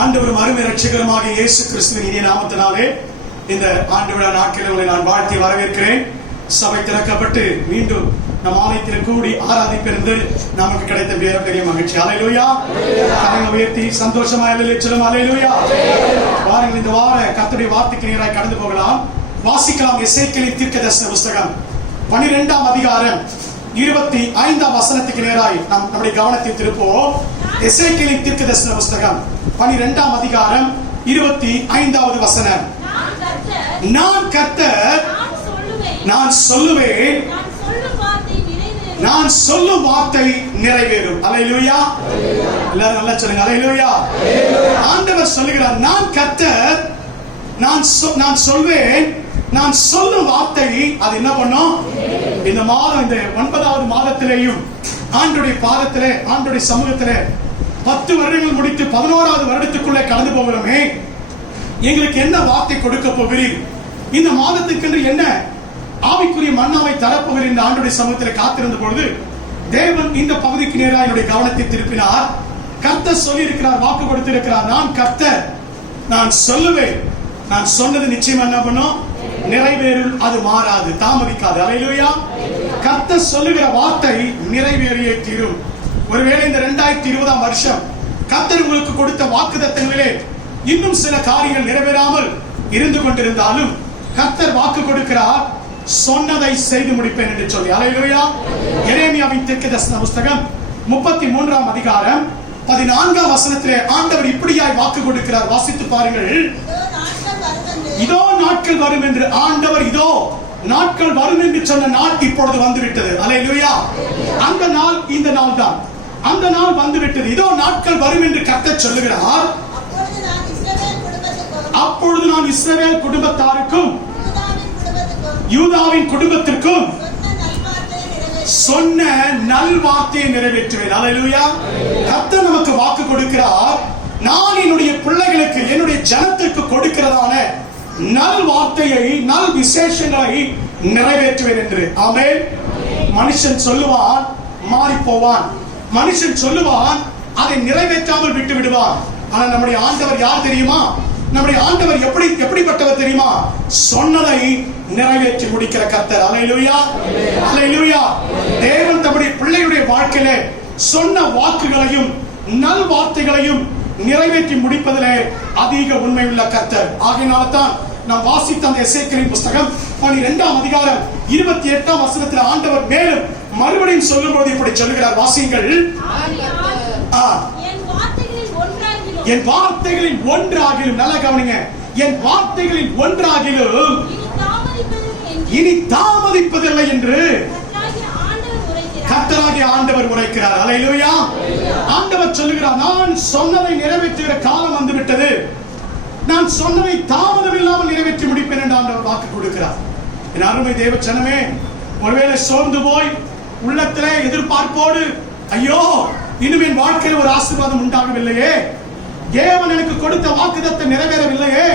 ஆண்டவரும் அருமை ரட்சகருமாக இயேசு கிறிஸ்துவின் இனிய நாமத்தினாலே இந்த ஆண்டு விழா நாட்களில் உங்களை நான் வாழ்த்தி வரவேற்கிறேன். சபை திறக்கப்பட்டு மீண்டும் நம் ஆலயத்தில் கூடி ஆராதிப்பிருந்து நமக்கு கிடைத்த பெரிய மகிழ்ச்சி. அல்லேலூயா. கரங்களை உயர்த்தி சந்தோஷமா சொல்லும் அல்லேலூயா. வாருங்கள், இந்த வார கர்த்தருடைய வார்த்தைக்கு நேராக கடந்து போகலாம். வாசிக்கலாம். எசேக்கியேலின் தீர்க்கதரிசன புஸ்தகம் 12ஆம் அதிகாரம் 25ஆம் வசனத்துக்கு நேராய் நம்முடைய கவனத்தை திருப்போம். எசேக்கியேலின் தீர்க்கதரிசன புஸ்தகம் 12ஆம் அதிகாரம் 25வது வசனம். நான் கர்த்தர், நான் சொல்லுவேன், நான் சொல்லும் வார்த்தை நிறைவேறும். அல்லேலூயா. எல்லாரும் நல்லா சொல்லுங்க அல்லேலூயா. ஆண்டவர் சொல்லுகிறார், நான் கர்த்தர், நான் சொல்வேன், நான் சொல்லும் வார்த்தை அது என்ன பண்ணும்? இந்த மாதம், இந்த 9வது மாதத்திலேயும் ஆண்டுடைய பாதத்திலே, ஆண்டுடைய சமூகத்திலே 10 வருடங்கள் முடித்து 11வது வருடத்துக்குள்ளே கடந்து போகிறோமே. எங்களுக்கு என்ன வார்த்தை கொடுக்க போகிறீர்? இந்த மாதத்துக்கென்று என்ன ஆவிக்குரிய மன்னாவை தரப்போகிற இந்த ஆண்டுடைய சமூகத்தில் காத்திருந்த பொழுது தேவன் இந்த பகுதிக்கு நேராக என்னுடைய கவனத்தை திருப்பினார். கர்த்தர் சொல்லி இருக்கிறார், வாக்கு கொடுத்திருக்கிறார், நான் கர்த்தர், நான் சொல்லுவேன், நான் சொன்னது நிச்சயம் என்ன பண்ணும்? நிறைவேறும். அது மாறாது, தாமதிக்காது. அல்லேலூயா. கர்த்தர் சொல்லுகிற வார்த்தை நிறைவேறியே தீரும். ஒருவேளை இந்த 2020ஆம் வருஷம் கர்த்தர் உங்களுக்கு கொடுத்த வாக்குத்தத்தங்களிலே இன்னும் சில காரியங்கள் நிறைவேறாமல் இருந்து கொண்டிருந்தாலும் கர்த்தர் வாக்கு கொடுக்கிறார், சொன்னதை செய்து முடிப்பேன் என்று சொல்லி. அல்லேலூயா. எரேமியாவின் தீர்க்கதரிசன புஸ்தகம் 33ஆம் அதிகாரம் 14ஆம் வசனத்திலே ஆண்டவர் இப்படியாய் வாக்கு கொடுக்கிறார். வாசித்து பாருங்கள். இதோ நாட்கள் வரும் என்று ஆண்டவர், இதோ நாட்கள் வரும் என்று சொன்ன நாள் இப்பொழுது வந்துவிட்டது. அல்லேலூயா. அந்த நாள் இந்த நாள் தான். அந்த நாள் வந்துவிட்டது. இதோ நாட்கள் வரும் என்று கர்த்தர் சொல்லுகிறார். அப்பொழுது நான் இஸ்ரவேல் குடும்பத்தாருக்கும் யூதாவின் குடும்பத்திற்கும் சொன்ன நல்வார்த்தையை நிறைவேற்றுவேன். அல்லேலூயா. கர்த்தர் நமக்கு வாக்கு கொடுக்கிறார், நான் என்னுடைய பிள்ளைகளுக்கு, என்னுடைய ஜனத்திற்கு கொடுக்கிறதான நல் வார்த்தையை, நல் விசேஷங்களை நிறைவேற்றுவேன் என்று. ஆமென். மனுஷன் சொல்லுவான், மாறி போவான். மனுஷன் சொல்லுவான், அதை நிறைவேற்றாமல் விட்டு விடுவான். ஆனா நம்முடைய ஆண்டவர் யார் தெரியுமா? நம்முடைய ஆண்டவர் எப்படிப்பட்டவர் தெரியுமா? சொன்னதை நிறைவேற்றி முடிக்கிற கர்த்தர். அல்லேலூயா. அல்லேலூயா. தேவன் தம்முடைய பிள்ளையுடைய வாழ்க்கையிலே சொன்ன வாக்குகளையும் நல் வார்த்தைகளையும் நிறைவேற்றி முடிப்பதிலே அதிக உண்மையுள்ள கர்த்தர். ஆகையினால தான் நாம் வாசித்த அந்த எசேக்கியேலின் புஸ்தகம் 12ஆம் அதிகாரம் 28ஆம் வசனத்தில் ஆண்டவர் மேலும் மறுபடியும் சொல்லும்போது இப்படி சொல்லுகிறார். வாசியுங்கள். என் வார்த்தைகளில் ஒன்றாகிலும், நல்ல கவனிங்க, என் வார்த்தைகளில் ஒன்றாகிலும் இனி தாமதிப்பதில்லை என்று கர்த்தராகிய ஆண்டவர் உரைக்கிறார். அல்லேலூயா. ஆண்டவர் சொல்லுகிறார், நான் சொன்னதை நிறைவேற்றுகிற காலம் வந்துவிட்டது, நான் சொன்னதை தாமதம் இல்லாமல் நிறைவேற்றி முடிப்பேன் என்று ஆண்டவர் வாக்கு கொடுக்கிறார். என் அருமை தேவ ஜனமே, ஒருவேளை சோர்ந்து போய் உள்ளத்திலே எதிர்பார்ப்போடு, ஐயோ இன்னும் என் வாழ்க்கையில் ஒரு ஆசீர்வாதம் உண்டாகவில்லையே, தேவன் எனக்கு கொடுத்த வாக்குத்தத்தம் நிறைவேறவில்லையே,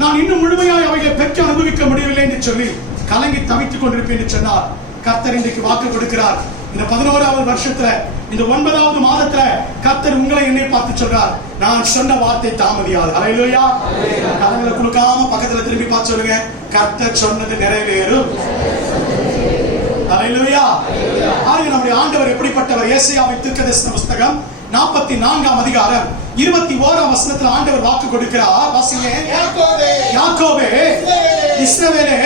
நான் இன்னும் முழுமையாய் அவைகளை பெற்று அனுபவிக்க முடியவில்லை என்று சொல்லி கலங்கி தவித்துக் கொண்டிருப்பேன் என்று சொன்னார். கர்த்தர் இன்றைக்கு வாக்கு கொடுக்கிறார். இந்த 11வது வருஷத்துல, இந்த 9வது மாதத்துல கர்த்தர் உங்களை என்னை பார்த்து சொல்றார், நான் சொன்ன வார்த்தை தாமதியாது. அல்லேலூயா. கரங்களை குலுக்காம பக்கத்துல திரும்பி பார்த்து சொல்லுங்க, கர்த்தர் சொன்னது நிறைவேறும். அல்லேலூயா. ஆக நம்முடைய ஆண்டவர் எப்படிப்பட்டவர்? ஏசாயாவின் தீர்க்கதரிசன புஸ்தகம் 44ஆம் அதிகாரம் 21ஆம் வசனத்தில் ஆண்டவர் வாக்கு கொடுக்கிறார். வாசிங்க. யாக்கோபே, இஸ்ரவேலே,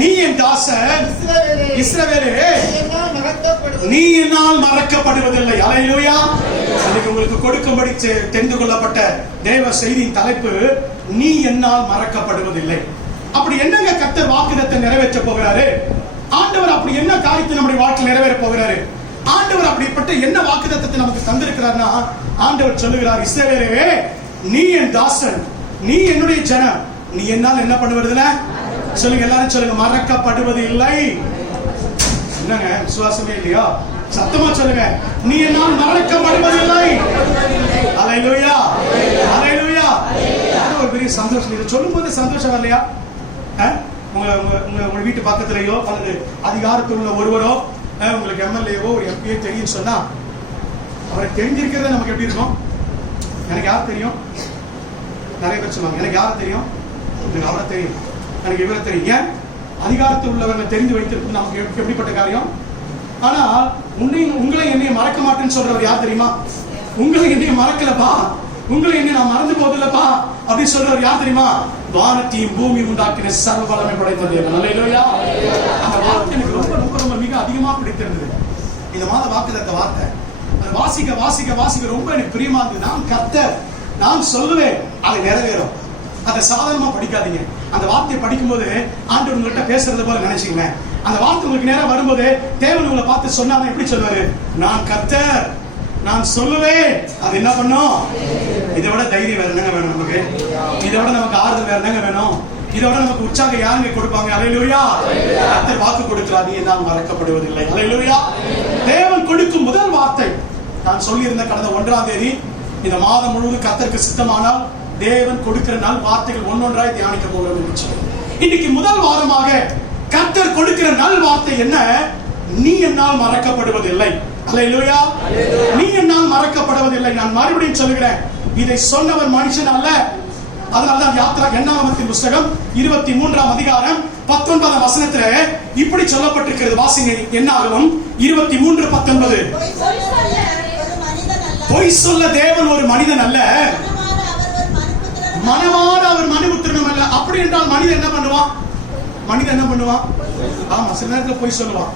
நீ என் தாசன், இஸ்ரவேலே, நீ என்னால் மறக்கப்படுவதில்லை. அல்லேலூயா. இன்னைக்கு உங்களுக்கு கொடுக்கும்படி தெரிந்து கொள்ளப்பட்ட தேவ செய்தியின் தலைப்பு, நீ என்னால் மறக்கப்படுவதில்லை. அப்படி என்னங்க கர்த்தர் வாக்குத்தத்தத்தை நிறைவேற்ற போகிறாரு? ஆண்டவர் அப்படி என்ன காரியத்தை நம்முடைய வாழ்க்கையில் நிறைவேற போகிறாரு? ஆண்டவர் அப்படிப்பட்ட என்ன வாக்குத்தத்தத்தை நமக்கு தந்திருக்கிறார்னா, ஆண்டவர் சொல்லுகிறார், இஸ்ரவேலே, நீ என் தாசன், நீ என்னுடைய ஜனம், நீ என்னால் என்ன பண்ணுவதில்லை? சொல்லுங்க, எல்லாரும் சொல்லுங்க, மறக்கப்படுவது இல்லை. என்னங்க விசுவாசமே இல்லையா? சத்தமா சொல்லுங்க, நீ என்னால் மறக்கப்படுவதில்லை. அல்லேலூயா. அல்லேலூயா. ஒரு பெரிய சந்தோஷம். இதை சொல்லும் போது சந்தோஷம் இல்லையா? உங்க வீட்டு பக்கத்திலேயோ அல்லது அதிகாரத்தில் உள்ள ஒருவரோ உங்களுக்கு எம்எல்ஏவோ ஒரு எம்பியோ தெரியும் சொன்னா அவரை தெரிஞ்சிருக்கிறத நமக்கு எப்படி இருக்கும்? எனக்கு யார் தெரியும்? நிறைய பேர் சொல்லுவாங்க எனக்கு யார் தெரியும், எனக்கு அவரை தெரியும், எனக்கு இவரை தெரியும். ஏன்? அதிகாரத்தில் உள்ளவர்களை தெரிந்து வைத்திருப்பது நமக்கு எப்படிப்பட்ட காரியம். ஆனா உங்களை என்னைய மறக்க மாட்டேன்னு சொல்றவர் யார் தெரியுமா? உங்களை என்னைய மறக்கலப்பா, உங்களை என்ன நான் மறந்து போதில்லப்பா அப்படின்னு சொல்றவர் யார் தெரியுமா? வானத்தையும் பூமியும் உண்டாக்கின சர்வ வல்லமை படைத்த தேவன். அல்லேலூயா. அந்த வார்த்தை எனக்கு ரொம்ப ரொம்ப ரொம்ப மிக அதிகமா பிடித்திருந்தது. இந்த மாத வாக்குத்தத்த வார்த்தை அது வாசிக்க வாசிக்க வாசிக்க ரொம்ப எனக்கு பிரியமா இருந்தது. நான் கர்த்தர், நான் சொல்லுவேன், அது நிறைவேறும். அதை சாதாரணமா படிக்காதீங்க. அந்த வார்த்தையை படிக்கும்போது ஆண்டவர் உங்கள்கிட்ட பேசுறது போல நினைச்சீங்க. அந்த வார்த்தை உங்களுக்கு நேரம் வரும்போது தேவன் உங்களை பார்த்து சொன்னாங்க எப்படி சொல்லுவாரு? நான் கர்த்தர், நான் சொல்லுவேன், அது என்ன பண்ணும்? இதை விட தைரியம் வேற என்னங்க வேணும் நமக்கு? இதை விட நமக்கு ஆறுதல் வேற என்னங்க வேணும்? இதை விட நமக்கு உற்சாகம் யாருங்க கொடுப்பாங்க? அல்லேலூயா. கர்த்தர் வாக்கு கொடுக்கிறார், நீ என்னால் மறக்கப்படுவதில்லை. அல்லேலூயா. தேவன் கொடுக்கும் முதல் வார்த்தை நான் சொல்லியிருந்த கடந்த 1ஆம் தேதி இந்த மாதம் முழுவதும் கர்த்தருக்கு சித்தமானால் தேவன் கொடுக்கிற நல் வார்த்தைகள் ஒன்னொன்றாய் தியானிக்க போகிறோம். இன்னைக்கு முதல் வாரமாக கர்த்தர் கொடுக்கிற நல் வார்த்தை என்ன? நீ என்னால் மறக்கப்படுவதில்லை. அல்லேலூயா. நீ என்னால் மறக்கப்படுவதில்லை. நான் மறுபடியும் சொல்லுகிறேன், இதை சொன்னவர் மனுஷன் அல்ல. அதனால்தான் யாத்ரா எண்ணாகமத்தின் புஸ்தகம் 23ஆம் அதிகாரம் 19ஆம் வசனத்துல இப்படி சொல்லப்பட்டிருக்கிறது. வாசிங்க. எண்ணாகமம் 23:19. பொய் சொல்ல தேவன் ஒரு மனிதன் அல்ல, மனமாற அவர் மனுபுத்திரனும் அல்ல. அப்படி என்றால் மனிதன் என்ன பண்ணுவான்? மனிதன் என்ன பண்ணுவான்? ஆமா, சில நேரத்துல பொய் சொல்லுவான்,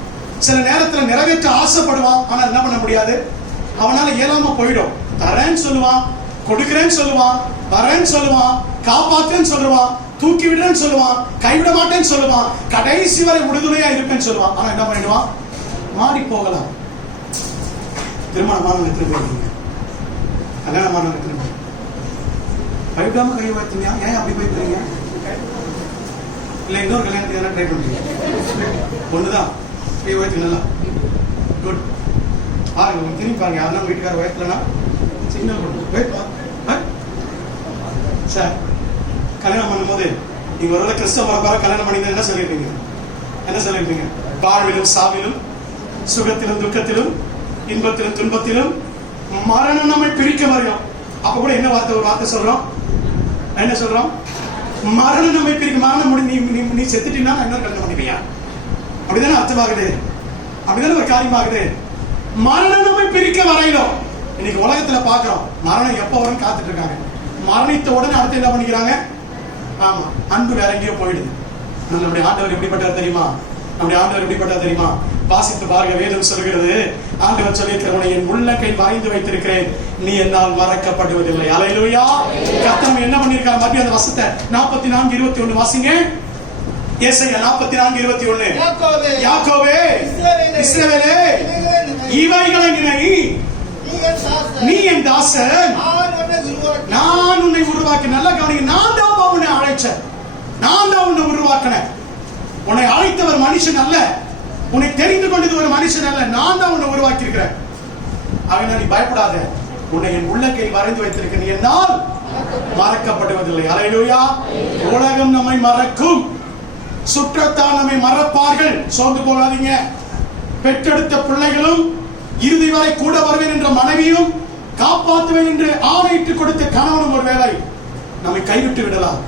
சில நேரத்துல நிறைவேற்ற ஆசைப்படுவான். ஆனா என்ன பண்ண முடியாது, அவனால இயலாம போயிடும். தரேன்னு சொல்லுவான், கொடுக்கிறேன்னு சொல்லுவான், வரேன்னு சொல்லுவான், காப்பாத்துன்னு சொல்லுவான், தூக்கி விடுறேன்னு சொல்லுவான், கைவிட மாட்டேன்னு சொல்லுவான், கடைசி வரை உறுதுணையா இருப்பேன்னு சொல்லுவான். ஆனா என்ன பண்ணிடுவான்? மாறி போகலாம். திருமணமானவங்க எத்தனை பேர் இருக்கீங்க? கல்யாணமானவங்க எத்தனை பேர்? பயப்படாம கை வைத்தீங்க. ஏன் அப்படி பயப்படுறீங்க? இல்ல இன்னொரு கல்யாணத்துக்கு எதனா ட்ரை பண்றீங்க? ஒண்ணுதான் கை வைத்தீங்களா? குட். பாருங்க, திரும்பி பாருங்க. யாருன்னா வீட்டுக்கார வயசுலனா சிக்னல் கொடுங்க. சார், கல்யாணம் பண்ணும்போது நீங்க ஒரு கிறிஸ்தவ பரம்பரை கல்யாணம் பண்ணி என்ன சொல்லிருப்பீங்க? என்ன சொல்லிருப்பீங்க? வாழ்விலும் சாவிலும், சுகத்திலும் துக்கத்திலும், இன்பத்திலும் துன்பத்திலும் மரணம் நம்மை பிரிக்க வரையும். அப்ப கூட என்ன வார்த்தை, ஒரு வார்த்தை சொல்றோம். என்ன சொல்றோம்? மரணம் நம்மை பிரிக்க. மரணம் முடிஞ்சு நீ செத்துட்டீங்கன்னா என்ன கல்யாணம் பண்ணிப்பியா? அப்படிதானே அர்த்தமாகுது, அப்படிதானே ஒரு காரியமாகுது. மரணம் நம்மை பிரிக்க வரையிலும். இன்னைக்கு உலகத்துல பாக்குறோம், மரணம் எப்ப வரும் காத்துட்டு இருக்காங்க. மரணித்த உடனே அடுத்து என்ன பண்ணிக்கிறாங்க? ஆமா, அன்பு வேற எங்கேயோ போயிடுது. நம்முடைய ஆண்டவர் எப்படிப்பட்டது தெரியுமா? நம்முடைய ஆண்டவர் எப்படிப்பட்டது தெரியுமா? வாசித்து பாருங்க. வேதம் சொல்கிறது, ஆண்டவர் சொல்லியிருக்கிறவனை என் உள்ளங்கை வரைந்து வைத்திருக்கிறேன், நீ என்னால் மறக்கப்படுவதில்லை. அல்லேலூயா. கர்த்தர் என்ன பண்ணிருக்கார்? மறுபடியும் அந்த வசனத்தை 44:21 வாசிங்க. ஏசாயா 44:21. யாக்கோபே, இஸ்ரவேலே, இவைகளை நினை, நீ என் தாசன், நான் உன்னை உருவாக்கினேன். நல்லா கவனிங்க. நான் தான் உன்னை அழைச்சேன், நான் தான் உன்னை உருவாக்கினேன். உன்னை அழைத்தவர் மனுஷன் அல்ல, உன்னை தெரிந்து கொண்டது ஒரு மனுஷன் அல்ல, நான் தான் உன்னை உருவாக்கி இருக்கிறேன். அவன் நீ பயப்படாத, உன்னை என் உள்ளங்கை வரைந்து வைத்திருக்கிறேன், என்னால் மறக்கப்படுவதில்லை. அல்லேலூயா. உலகம் நம்மை மறக்கும், சுற்றத்தான் நம்மை மறப்பார்கள். சோர்ந்து போகாதீங்க. பெற்றெடுத்த பிள்ளைகளும், இறுதி வரை கூட வருவேன் என்ற மனைவியும், காப்பாற்றுவேன் என்று ஆணையிட்டு கொடுத்த கணவனும் ஒரு வேளை நம்மை கைவிட்டு விடலாம்.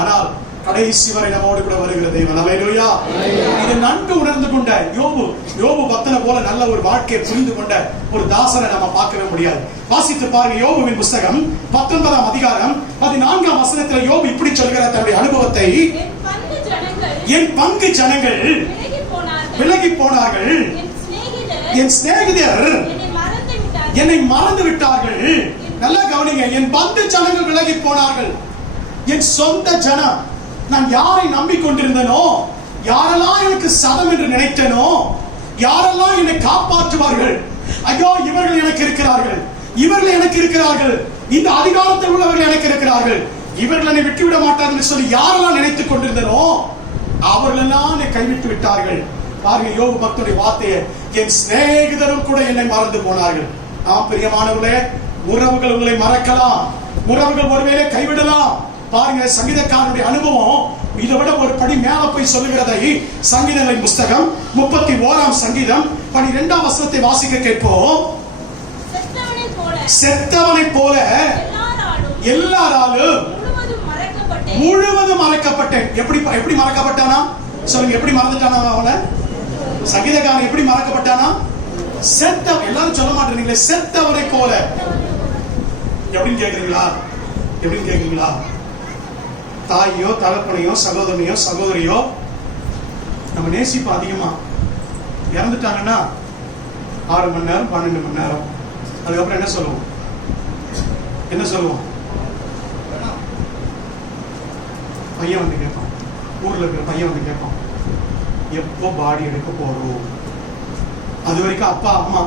ஆனால் கடைசி வரை நம்மோடு கூட வருகிற தேவன். அல்லேலூயா. இதை நன்கு உணர்ந்து கொண்ட யோபு பக்தனை போல நல்ல ஒரு வாழ்க்கையை புரிந்து கொண்ட ஒரு தாசனை நம்ம பார்க்கவே முடியாது. வாசித்து பாருங்க. யோபுவின் புஸ்தகம் 19ஆம் அதிகாரம் 14ஆம் வசனத்தில் யோபு இப்படி சொல்கிறார் தன்னுடைய அனுபவத்தை. என் பங்கு ஜனங்கள் விலகி போனார்கள், என் சிநேகிதர் என்னை மறந்து விட்டார்கள். நல்லா கவனிங்க. என் பந்து ஜனங்கள் விலகி போனார்கள். என் சொந்த ஜனம், நான் யாரை நம்பிக்கொண்டிருந்தனோ, யாரெல்லாம் எனக்கு சதம் என்று நினைத்தனோ, யாரெல்லாம் என்னை காப்பாற்றுவார்கள், ஐயோ இவர்கள் எனக்கு இருக்கிறார்கள், இவர்கள் எனக்கு இருக்கிறார்கள், இந்த அதிகாரத்தில் உள்ளவர்கள் எனக்கு இருக்கிறார்கள், இவர்கள் என்னை விட்டுவிட மாட்டார்கள் சொல்லி யாரெல்லாம் நினைத்துக் கொண்டிருந்தனோ அவர்கள் எல்லாம் என்னை கைவிட்டு விட்டார்கள். பாருங்க யோபு பக்தருடைய வார்த்தையை, என் சிநேகிதரும் கூட என்னை மறந்து போனார்கள். ஆம் பிரியமானவர்களே, உறவுகள் உங்களை மறக்கலாம், உறவுகள் ஒருவேளை கைவிடலாம். பாருங்க, சங்கீதக்காரனுடைய அனுபவம் இதை விட ஒரு படி மேல போய் சொல்லுகிறதை சங்கீதங்களின் புஸ்தகம் 31ஆம் சங்கீதம் 12ஆம் வசனத்தை வாசிக்க கேட்போம். செத்தவனை போல எல்லாராலும் முழுவதும் மறைக்கப்பட்டேன். எப்படி மறக்கப்பட்டானா சொல்லுங்க, எப்படி மறந்துட்டானா அவனை? சங்கீதக்காரன் எப்படி மறக்கப்பட்டானா? எல்லாரும் சொல்ல மாட்டேங்களே, செத்தவனை போல. எப்படின்னு கேக்குறீங்களா? தாயோ தகப்பனையோ சகோதரனையோ சகோதரியோ நம்ம நேசிப்போம் அதிகமா. இறந்துட்டாங்கன்னா 6 மணி நேரம் 12 மணி நேரம், அதுக்கப்புறம் என்ன சொல்லுவோம்? பையன் வந்து கேட்பான், ஊர்ல இருக்கிற பையன் வந்து கேட்பான், எப்போ பாடி எடுக்க போறோம்? அது வரைக்கும் அப்பா அம்மா,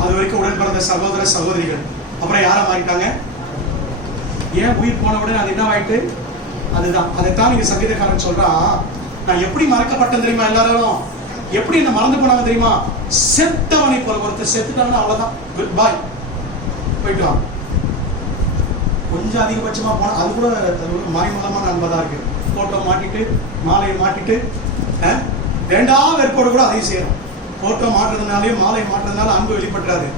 அது வரைக்கும் உடன் பிறந்த சகோதர சகோதரிகள், அப்புறம் யாரா மாறிட்டாங்க? ஏன் உயிர் போன உடனே அது என்ன ஆயிட்டு? அதுதான். அதைத்தான் நீங்க சங்கீதக்காரன் சொல்றான், நான் எப்படி மறக்கப்பட்டேன் தெரியுமா? எல்லாரும் எப்படி என்ன மறந்து போனாங்க தெரியுமா? செத்தவனை போல. ஒருத்தர் செத்துட்டாங்கன்னா அவ்வளவுதான், குட் பாய், போயிட்டு வாங்க. கொஞ்சம் அதிகபட்சமா போனா அது கூட மறைமுகமான அன்பதா இருக்கு. போட்டோ மாட்டிட்டு மாலையை மாட்டிட்டு வேண்டாம் வெறுப்போடு கூட அதையும் செய்யறோம். போட்டோ மாட்டுறதுனாலயும் மாலையை மாட்டுறதுனால அன்பு வெளிப்பட்டுறாது.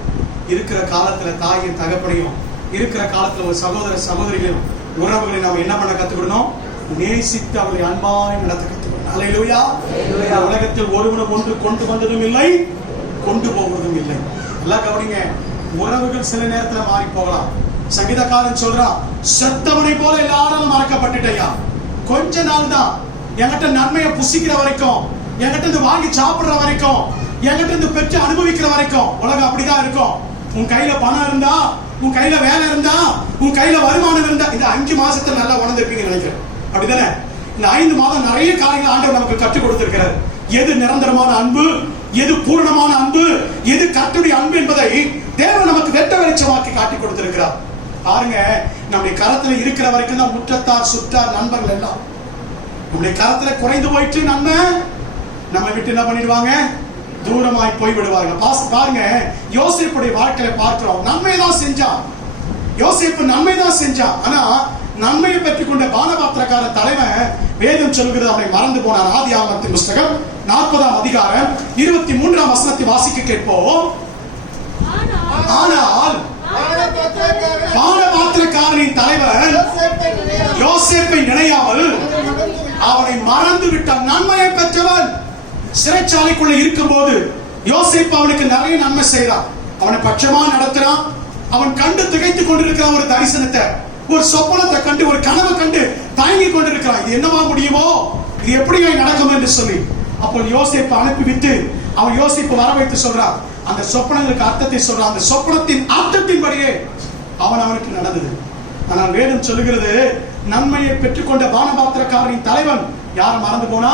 இருக்கிற காலத்துல தாயின் தகப்பனையும், இருக்கிற காலத்துல ஒரு சகோதர சகோதரிகளையும் உறவுகளை நாம என்ன பண்ண கத்துக்கணும்? நேசித்து அவர்களை அன்பாய் நடத்த கத்துக்கணும். அல்லேலூயா. உலகத்தில் ஒருவனும் ஒன்று கொண்டு வந்ததும் இல்லை, கொண்டு போவதும் இல்லை. எல்லாம் கவனிங்க, உறவுகள் சில நேரத்துல மாறி போகலாம். சங்கீதக்காரன் சொல்றான், செத்தவனை போல எல்லாரும் மறக்கப்பட்டுட்டயா. கொஞ்ச நாள் தான், என்கிட்ட நன்மையை புசிக்கிற வரைக்கும், என்கிட்ட இருந்து வாங்கி சாப்பிடுற வரைக்கும், என்கிட்ட இருந்து பெற்று அனுபவிக்கிற வரைக்கும் உலகம் அப்படிதான் இருக்கும். உன் கையில பணம் இருந்தா, உன் கையில வேலை இருந்தா, உன் கையில வருமானம் இருந்தா, இந்த 5 மாசத்துல நல்லா உணர்ந்திருப்பீங்கன்னு நினைக்கிறேன். அப்படிதானே? இந்த 5 மாதம் நிறைய காரியங்கள் ஆண்டவர் நமக்கு கற்றுக் கொடுத்திருக்கிறார். எது நிரந்தரமான அன்பு, எது பூரணமான அன்பு, எது கர்த்தருடைய அன்பு என்பதை தேவன் நமக்கு வெட்ட வெளிச்சமாக்கி காட்டி கொடுத்திருக்கிறார். பாருங்க, நம்முடைய கரத்துல இருக்கிற வரைக்கும் தான் முற்றத்தார் சுற்றார் நண்பர்கள் எல்லாம். நம்முடைய கரத்துல குறைந்து போயிட்டு நம்ம விட்டு என்ன பண்ணிடுவாங்க? தூரமாய் போய் விடுவாங்க. பாருங்க, யோசேப்புடைய வாழ்க்கையை பார்க்கிறோம். நன்மைதான் செஞ்சான், யோசேப்பு நன்மைதான் செஞ்சான். ஆனா நன்மையை பெற்றுக் கொண்ட பானபாத்திரக்கார தலைவன் வேதம் சொல்கிறது அவனை மறந்து போனான். ஆதியாகமத்தின் புஸ்தகம் 40ஆம் அதிகாரம் 23ஆம் வசனத்தை வாசிக்க கேட்போம். ஆனால் பானபாத்திரக்காரனின் தலைவன் யோசேப்பை நினையாமல் அவனை மறந்து விட்டான். நன்மையை பெற்றவன் சிறைச்சாலைக்குள்ள இருக்கும் போது யோசேப்பு அவனுக்கு நிறைய நன்மை செய்யறான். அவனை பட்சமா நடத்துறான். அவன் கண்டு திகைத்துக் கொண்டிருக்கிற ஒரு தரிசனத்தை, ஒரு சொப்பனத்தை கண்டு, ஒரு கனவை கண்டு தயங்கி கொண்டிருக்கிறான். இது என்னவா முடியுமோ, இது எப்படி நடக்கும் என்று சொல்லி அப்போ யோசேப்பு அனுப்பிவிட்டு அவன் யோசேப்பு வர வைத்து சொல்றான். அந்த சொப்பனங்களுக்கு அர்த்தத்தை சொல்றான். அந்த சொப்பனத்தின் அர்த்தத்தின்படியே அவனுக்கு நடந்தது. ஆனால் வேதம் சொல்லுகிறது, நன்மையை பெற்றுக்கொண்ட பானபாத்திரக்காரனின் தலைவன் யார மறந்து போனா?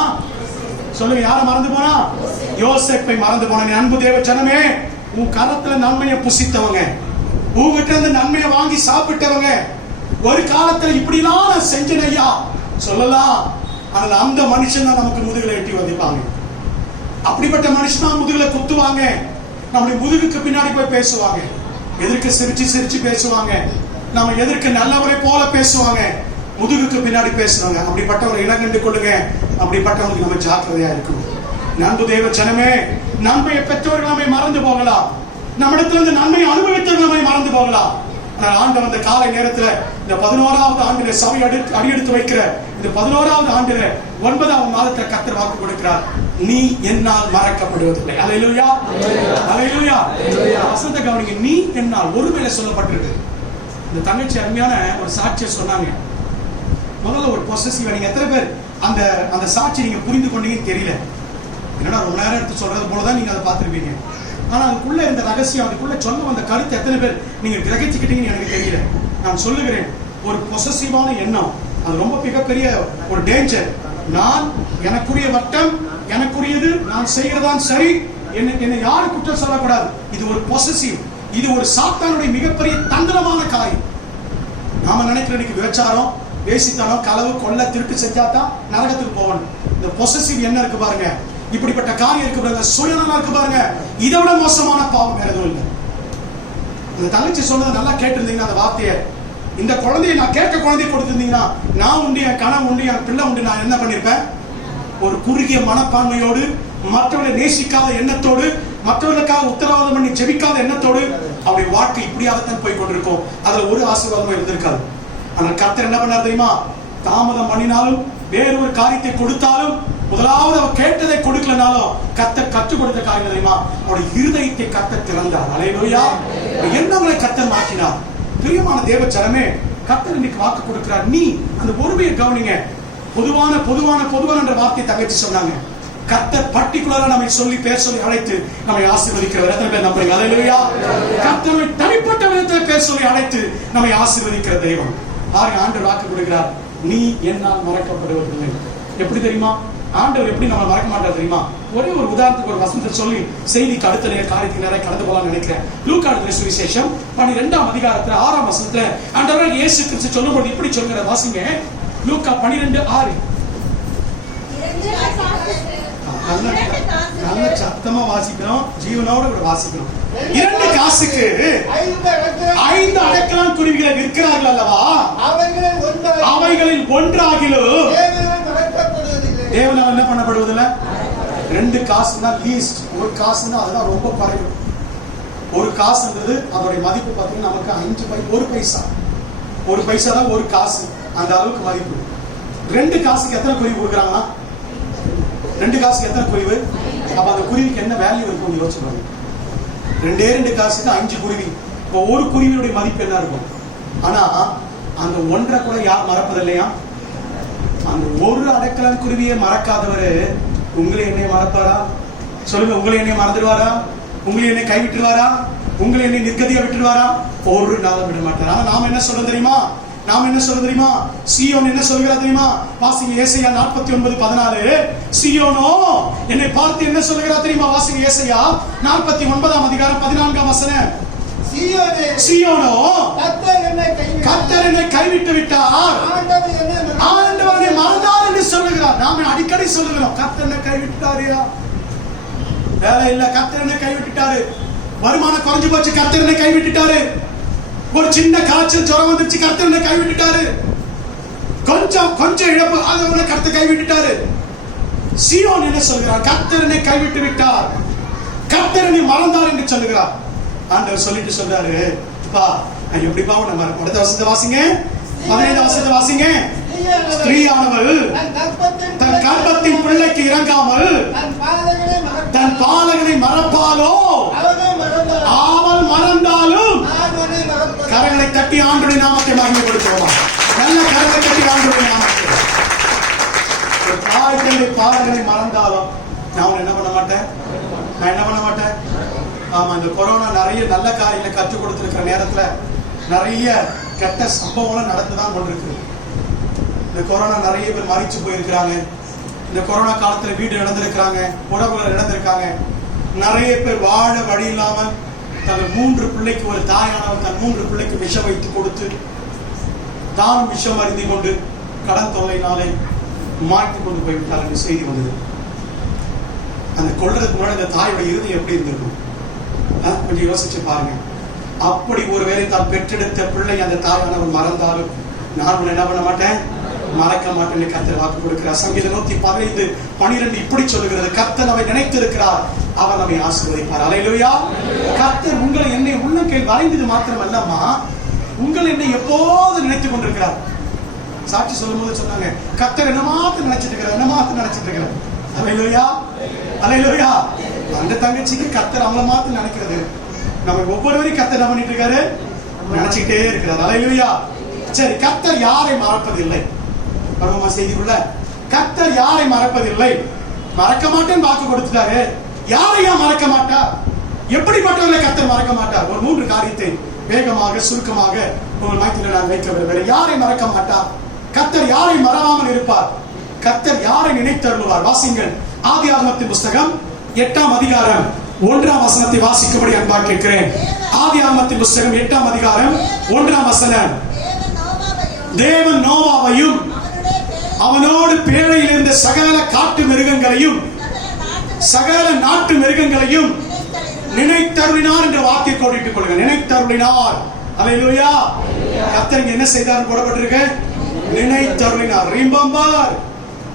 சொல்லுங்க, யார மறந்து போனா? யோசேப்பை மறந்து போன. அன்பு தேவ ஜனமே, உன் கரத்துல நன்மையை புசித்தவங்க, உங்ககிட்ட இருந்து நன்மையை வாங்கி சாப்பிட்டவங்க, ஒரு காலத்துல இப்படிலாம் நான் செஞ்சேன் ஐயா சொல்லலாம். ஆனால் அந்த மனுஷன் தான் நமக்கு முதுகுல எட்டி வதிப்பாங்க. அப்படிப்பட்ட மனுஷன் தான் முதுகுல குத்துவாங்க. நம்முடைய முதுகுக்கு பின்னாடி போய் பேசுவாங்க. எதிர்க்க சிரிச்சு சிரிச்சு பேசுவாங்க. நம்ம எதிர்க்க நல்லவரை போல பேசுவாங்க. முதுகுக்கு பின்னாடி பேசுவாங்க. அப்படிப்பட்டவங்களை இனங்கண்டு கொள்ளுங்க. அப்படிப்பட்டவங்களுக்கு நம்ம ஜாக்கிரதையா இருக்கணும். அன்பு தேவ ஜனமே, நன்மையை பெற்றவர்கள் நம்மை மறந்து போகலாம். நம்மிடத்துல இருந்து நன்மையை அனுபவித்தவர்கள் நம்மை மறந்து போகலாம். ஆனால் ஆண்டவர் அந்த காலை நேரத்துல இந்த 11வது ஆண்டில சபை அடியெடுத்து வைக்கிற இந்த 11வது ஆண்டில 9ஆவது மாதத்துல கர்த்தர் வாக்கு கொடுக்கிறார், நீ என்னால் மறக்கப்படுவதில்லை. அல்லேலூயா, அல்லேலூயா. வசந்த கவனிங்க, நீ என்னால் ஒருவேளை சொல்லப்பட்டிருக்கு. இந்த தங்கச்சி அருமையான ஒரு சாட்சியை சொன்னாங்க. முதல்ல ஒரு பொசசிவ். நீங்க எத்தனை பேர் அந்த சாட்சி நீங்க புரிந்து கொண்டீங்கன்னு தெரியல. என்னடா ரொம்ப நேரம் எடுத்து சொல்றது போலதான் நீங்க அதை பார்த்திருப்பீங்க. ஆனா அதுக்குள்ள இருந்த ரகசியம், அதுக்குள்ள சொல்ல வந்த கருத்து எத்தனை பேர் நீங்க கிரகிச்சுக்கிட்டீங்கன்னு எனக்கு தெரியல. நான் சொல்லுகிறேன், ஒரு பொசசிவான எண்ணம் அது ரொம்ப மிகப்பெரிய ஒரு டேஞ்சர். நான் எனக்குரிய வட்டம், எனக்குரியது, நான் செய்யறதான் சரி, என்னை யாரும் குற்றம் சொல்லக்கூடாது. இது ஒரு பொசசிவ். இது ஒரு சாத்தானுடைய மிகப்பெரிய தந்திரமான காரியம். நாம நினைக்கிறதுக்கு விபச்சாரம், வேசித்தனம், களவு, கொள்ளை, திருட்டு செஞ்சாதான் நரகத்துக்கு போகணும். இந்த பொசசிவ் என்ன இருக்கு பாருங்க, இப்படிப்பட்ட காரியம் இருக்கு பாருங்க, சுயநலம் இருக்கு பாருங்க, இதை விட மோசமான பாவம் வேற எதுவும் இல்லை. அந்த தங்கச்சி சொன்னதை நல்லா கேட்டிருந்தீங்கன்னா அந்த வார்த்தையை, இந்த குழந்தைய நான் கேட்க குழந்தைய கொடுத்திருந்தீங்கன்னா, நான் உண்டு, என் கணவன் உண்டு, என் பிள்ளை உண்டு, நான் என்ன பண்ணிருப்பேன்? ஒரு குறுகிய மனப்பான்மையோடு, மற்றவர்களை நேசிக்காத எண்ணத்தோடு மற்றவர்களுக்காக உத்தரவாதம் பண்ணி ஜெபிக்காத எண்ணத்தோடு அவருடைய வாழ்க்கை இப்படியாகத்தான் போய் கொண்டிருக்கும். அதுல ஒரு ஆசீர்வாதமும் இருந்திருக்காது. ஆனால் கர்த்தர் என்ன பண்ணார் தெரியுமா? தாமதம் பண்ணினாலும் வேறு ஒரு காரியத்தை கொடுத்தாலும், முதலாவது அவர் கேட்டதை கொடுக்கலனாலும் கர்த்தர் கற்றுக் கொடுத்த காரியம் தெரியுமா? அவருடைய இருதயத்தை கர்த்தர் திறந்தார். அல்லேலூயா. எண்ணங்களை கர்த்தர் மாற்றினார். பிரியமான தேவ ஜனமே, கர்த்தர் இன்னைக்கு வாக்கு கொடுக்கிறார். நீ அந்த ஒருமையை கவனிங்க. பொதுவான பொதுவான பொதுவான என்ற வார்த்தை தகவச்சு சொன்னாங்க. கர்த்தர் பர்டிகுலரா நம்மை சொல்லி பேர் சொல்லி அழைத்து நம்மை ஆசீர்வதிக்கிறவர். எத்தனை பேர் நம்புறீங்க? அல்லேலூயா. கர்த்தர் தனிப்பட்ட விதத்தில் பேர் சொல்லி அழைத்து நம்மை ஆசீர்வதிக்கிற தெய்வம். ஆண்டவர் வாக்கு கொடுக்கிறார், நீ என்னால் மறக்கப்படுவதில்லை. எப்படி தெரியுமா? ஆண்டவர் எப்படி நம்ம மறக்க மாட்டார் தெரியுமா? ஒரே ஒரு உதாரணத்துக்கு ஒரு வசனத்தை சொல்லி செய்திக்கு அடுத்த காரியத்துக்கு நிறைய கடந்து போகலாம்னு நினைக்கிறேன். லூக்கா எழுதின சுவிசேஷம் 12ஆம் அதிகாரத்துல 6ஆம் வசனத்துல ஆண்டவர் இயேசு கிறிஸ்து சொல்லும்போது இப்படி சொல்கிற வாசிங்க. லூக்கா 12:6. நல்ல சத்தமா வாசிக்கணும், ஜீவனோட கூட வாசிக்கணும். 2 காசுக்கு 5 அடைக்கலான் குருவிகளை விற்கிறார்கள் அல்லவா? அவைகளில் ஒன்றாகிலும் தேவனால் என்ன பண்ணப்படுவதில்லை. 2 காசு தான் லீஸ்ட். ஒரு காசுன்னா அதுதான் ரொம்ப குறைவு. ஒரு காசுன்றது அதோடைய மதிப்பு பார்த்தீங்கன்னா நமக்கு 1 பைசா. 1 பைசா தான் ஒரு காசு. அந்த அளவுக்கு மதிப்பு. 2 காசுக்கு எத்தனை குருவி கொடுக்குறாங்களா? 2 காசுக்கு எத்தனை குருவி? அப்ப அந்த குருவிக்கு என்ன வேல்யூ இருக்கும் யோசிச்சு பாருங்க. 2 காசுக்கு 5 குருவி. இப்போ ஒரு குருவியுடைய மதிப்பு என்ன இருக்கும்? ஆனா அந்த 1.5 கூட யார் மறப்பதில்லையா? அந்த ஒரு அடைக்கலான் குருவியை மறக்காதவரு உங்களை என்னை மறப்பாரா? சொல்லுங்க. உங்களை என்னை மறந்துடுவாரா? உங்களை என்னை கைவிட்டுருவாரா? உங்களை என்னை நிர்கதியா விட்டுருவாரா? ஒரு நாளும் விட மாட்டார். ஆனா நாம என்ன சொல்றோம் தெரியுமா? சீயோன் என்ன சொல்கிறா தெரியுமா? வாசிங்க ஏசாயா 49:14. சீயோனோ என்னை பார்த்து என்ன சொல்கிறா தெரியுமா? வாசிங்க ஏசாயா 49ஆம் அதிகாரம் 14ஆம் வசனம். சீயோனோ கர்த்தர் என்னை கைவிட்டு விட்டார், ஆண்டவர் என்னை மறந்தார் என்று சொல்லுகிறார். நாம அடிக்கடி சொல்லுகிறோம், கர்த்தர் என்னை கைவிட்டாரியா? வேலை இல்ல, கர்த்தர் என்னை கைவிட்டுட்டாரு. வருமானம் குறைஞ்சு போச்சு, கர்த்தர் என்னை கைவிட்டுட்டாரு. ஒரு சின்ன காய்ச்சல் ஜுரம் வந்துச்சு, கர்த்தர் என்னை கைவிட்டுட்டாரு. கொஞ்சம் இழப்பு, அது கர்த்தர் கைவிட்டுட்டாரு. சீயோன் என்ன சொல்கிறார்? கர்த்தர் என்னை கைவிட்டு விட்டார், கர்த்தர் என்னை மறந்தார் என்று சொல்லுகிறார். ஆண்டவர் சொல்லிட்டு சொல்றாரு, பா நான் எப்படிப்பா உன்னை மறப்பேன்? அடுத்த வசனத்தை வாசிங்க. 15ஆம் வசனத்தை வாசிங்க. ஸ்திரீயானவள் தன் கர்ப்பத்தின் பிள்ளைக்கு இறங்காமல் தன் பாலகனை மறப்பாலோ? அவள் மறந்தாலும். கரங்களை தட்டி ஆண்டவருடைய நாமத்தை மகிமைப்படுத்துவோமா? நல்ல கரங்களை தட்டி ஆண்டவருடைய நாமத்தை. தாய் தந்தை பாலகனை மறந்தாலும் நான் என்ன பண்ண மாட்டேன். ஆமா, இந்த கொரோனா நிறைய நல்ல காரியங்களை கற்றுக் கொடுத்திருக்கிற நேரத்துல நிறைய கெட்ட சம்பவங்களும் நடந்துதான் கொண்டிருக்கு. இந்த கொரோனா நிறைய பேர் மறிச்சு போயிருக்கிறாங்க. இந்த கொரோனா காலத்துல வீடு இழந்திருக்கிறாங்க, உறவுகள் இழந்திருக்காங்க. நிறைய பேர் வாழ வழி இல்லாம தன் 3 பிள்ளைக்கு ஒரு தாயானவர் தன் 3 பிள்ளைக்கு விஷம் வைத்து கொடுத்து தானும் விஷம் அருந்தி கொண்டு கடன் தொல்லையினாலே மாற்றி கொண்டு போய்விட்டார் என்று செய்தி வந்தது. அந்த கொள்றதுக்கு முன்னாடி அந்த தாயோட இறுதி எப்படி இருந்திருக்கும்? கொஞ்சம் யோசிச்சு பாருங்க. அப்படி ஒருவேளை தான் பெற்றெடுத்த பிள்ளை அந்த தாயானவர் மறந்தாலும் நான் என்ன பண்ண மாட்டேன், மறக்க மாட்டேன். கர்த்தர் வாக்கு கொடுக்கிறார். சங்கீதம் 115:12 இப்படி சொல்லுகிறது, கர்த்தர் நம்மை நினைத்து இருக்கிறார், அவர் நம்மை ஆசீர்வதிப்பார். அல்லேலூயா. கர்த்தர் உங்களை என்னை உள்ளங்கையில் வரைந்தது மாத்திரம் அல்லம்மா, உங்களை என்னை எப்போது நினைத்துக் கொண்டிருக்கிறார். சாட்சி சொல்லும் போது சொன்னாங்க, கர்த்தர் என்ன மாத்திரம் நினைச்சிட்டு இருக்கிறார். அல்லேலூயா. அந்த தங்கச்சிக்கு கர்த்தர் அவங்கள மாத்திரம் நினைக்கிறது. நம்ம ஒவ்வொருவரையும் கர்த்தர் என்ன பண்ணிட்டு இருக்காரு, நினைச்சுக்கிட்டே இருக்கிறார். அல்லேலூயா. சரி, கர்த்தர் யாரை மறப்பதில்லை? பரமமா செய்திக்குள்ள கர்த்தர் யாரை மறப்பதில்லை? மறக்க மாட்டேன்னு வாக்கு கொடுத்துட்டாரு. யாரையா மறக்க மாட்டார்? எப்படிப்பட்டவர்களை கர்த்தர் மறக்க மாட்டார்? ஒரு 3 காரியத்தை வேகமாக சுருக்கமாக உங்கள் மனதில் நான் வைக்க விரும்புகிறேன். யாரை மறக்க மாட்டார்? கர்த்தர் யாரை மறவாமல் இருப்பார்? கர்த்தர் யாரை நினைத்தருள்வார்? வாசிங்கள். ஆதியாகமத்தின் புஸ்தகம் 8ஆம் அதிகாரம் 1ஆம் வசனத்தை வாசிக்கும்படி அன்பா கேட்கிறேன். ஆதியாகமத்தின் புஸ்தகம் 8ஆம் அதிகாரம் 1ஆம் வசனம். தேவன் நோவாவையும் அவனோடு பேழையில் இருந்த சகல காட்டு மிருகங்களையும் சகல நாட்டு மிருகங்களையும் நினைத்தருளினார் என்ற வார்த்தை கோடிட்டுக் கொள்ளுங்க. நினைத்தருளினார். அல்லேலூயா. கர்த்தர் என்ன செய்தார் போடப்பட்டிருக்கு? நினைத்தருளினார். Remember,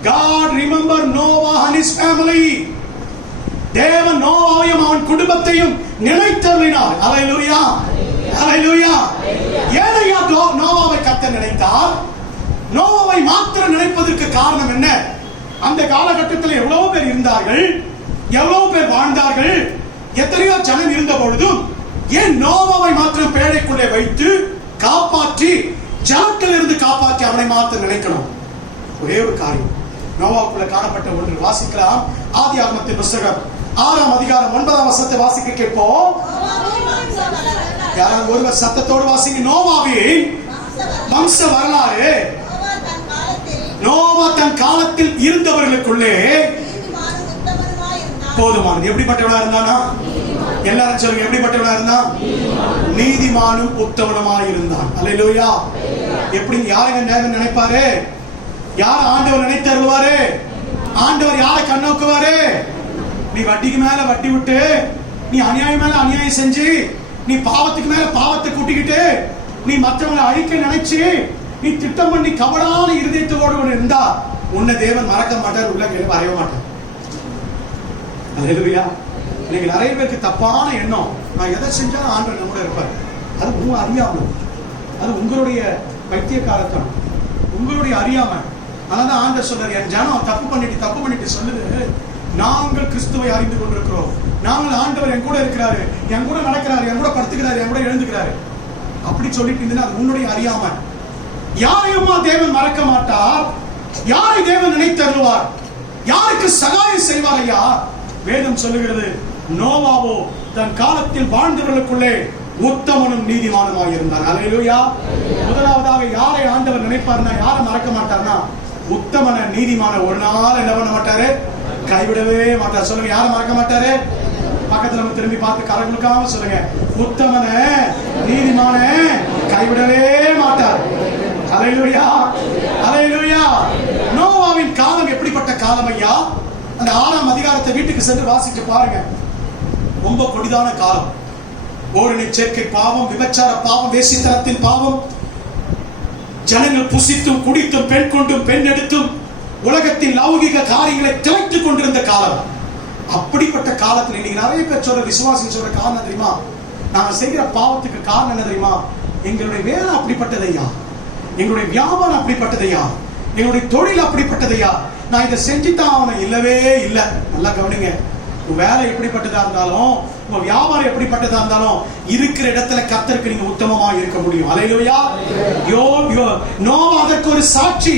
God remember Noah and his family. தேவன் நோவாவையும் அவன் குடும்பத்தையும் நினைத்தருளினார். அல்லேலூயா, அல்லேலூயா. ஏனையா நோவாவை கர்த்தர் நினைத்தார்? நோவாவை மாத்திரம் நினைப்பதற்கு காரணம் என்ன? அந்த காலகட்டத்தில் எவ்வளவு பேர் இருந்தார்கள், எவ்வளவு பேர் வாழ்ந்தார்கள், எத்தனையோ ஜனம் இருந்த பொழுதும் ஏன் நோவாவை மாத்திரம் பேழைக்குள்ளே வைத்து காப்பாற்றி, ஜனத்தில் இருந்து காப்பாற்றி அவனை மாத்திரம் நினைக்கணும்? ஒரே ஒரு காரியம், நோவாவுக்குள்ள காணப்பட்ட ஒன்று. வாசிக்கலாம். ஆதியாகமத்தின் புத்தகம் 6ஆம் அதிகாரம் 9ஆம் வசனத்தை வாசிக்க கேட்போம். யாராவது ஒருவர் சத்தத்தோடு வாசிங்க. நோவாவின் வம்ச வரலாறு. நோவா தன் காலத்தில் இருந்தவர்களுக்குள்ளே போதுமானது. எப்படிப்பட்டவனா இருந்தானா? எல்லாரும் சொல்லுங்க, எப்படிப்பட்டவனா இருந்தான்? நீதிமானும் உத்தமனுமாய் இருந்தான். அல்லேலூயா. எப்படி யாருங்க நேரம் நினைப்பாரு? யார் ஆண்டவர் நினைத்து அருள்வாரு? ஆண்டவர் யாரை கண்ணோக்குவாரு? நீ வட்டிக்கு மேல வட்டி விட்டு, நீ அநியாயம் மேல அநியாயம் செஞ்சு, நீ பாவத்துக்கு மேல பாவத்தை கூட்டிக்கிட்டு, நீ மற்றவங்களை அழிக்க நினைச்சு, நீ திட்டம் பண்ணி கவலான இருதயத்தோடு இருந்தா உன்னை தேவன் மறக்க மாட்டார், உள்ள வரைய மாட்டார். அல்லேலூயா. இன்னைக்கு நிறைய பேருக்கு தப்பான எண்ணம், நான் எதை செஞ்சாலும் ஆண்டவர் நம்மோட இருப்பார். அது உங்க அறியாமல், அது உங்களுடைய பைத்தியக்காரத்தனம், உங்களுடைய அறியாமை. அதான் ஆண்டவர் சொல்றாரு, என் ஜனம் தப்பு பண்ணிட்டு சொல்லுது, நாங்கள் கிறிஸ்துவை அறிந்து கொண்டிருக்கிறோம், நாங்கள் ஆண்டவர் என் கூட இருக்கிறாரு, என் கூட நடக்கிறாரு, என் கூட படுத்துக்கிறாரு, என் கூட எழுந்துக்கிறாரு அப்படி சொல்லிட்டு இருந்தீங்கன்னா அது உன்னுடைய அறியாமை. யாரையுமா தேவன் மறக்க மாட்டார்? யாரை தேவன் நினைத்தருள்வார்? யாருக்கு சகாயம் செய்வார்? ஐயா, வேதம் சொல்லுகிறது, நோவாவோ தன் காலத்தில் வாழ்ந்தவர்களுக்குள்ளே உத்தமனும் நீதிமானுமாய் இருந்தார். அல்லேலூயா. முதலாவதாக யாரை ஆண்டவர் நினைப்பார்னா, யாரை மறக்க மாட்டார்னா, உத்தமன நீதிமான ஒரு நாள் என்ன பண்ண மாட்டாரு? கைவிடவே மாட்டார். சொல்லுங்க, யாரை மறக்க மாட்டாரு? பக்கத்துல நம்ம திரும்பி பார்த்து கரங்களுக்காக சொல்லுங்க, உத்தமன நீதிமான கைவிடவே மாட்டார். அல்லேலூயா, அல்லேலூயா. நோவாவின் காலம் எப்படிப்பட்ட காலம் ஐயா? அந்த 6ஆம் அதிகாரத்தை வீட்டுக்கு சென்று வாசிச்சு பாருங்க. ரொம்ப கொடிதான காலம். ஓரினை சேர்க்கை பாவம், விபச்சார பாவம், வேசித்தனத்தின் பாவம், ஜனங்கள் புசித்தும் குடித்தும் பெண் கொண்டும் பெண் எடுத்தும் உலகத்தின் லௌகிக காரியங்களை திளைத்துக் கொண்டிருந்த காலம். அப்படிப்பட்ட காலத்தில் இன்னைக்கு நிறைய பேர் சொல்ற, விசுவாசி சொல்ற காரணம் தெரியுமா? நாங்க செய்கிற பாவத்துக்கு காரணம் என்ன தெரியுமா? எங்களுடைய வேலை அப்படிப்பட்டதையா, எங்களுடைய வியாபாரம் அப்படிப்பட்டதையா, எங்களுடைய தொழில் அப்படிப்பட்டதையா, நான் இதை செஞ்சுதான் அவனை. இல்லவே இல்லை. நல்லா கவனிங்க. உங்க வேலை எப்படிப்பட்டதா இருந்தாலும், உங்க வியாபாரம் எப்படிப்பட்டதா இருந்தாலும், இருக்கிற இடத்துல கர்த்தருக்கு நீங்க உத்தமமா இருக்க முடியும். அல்லேலூயா. நோவா அதற்கு ஒரு சாட்சி.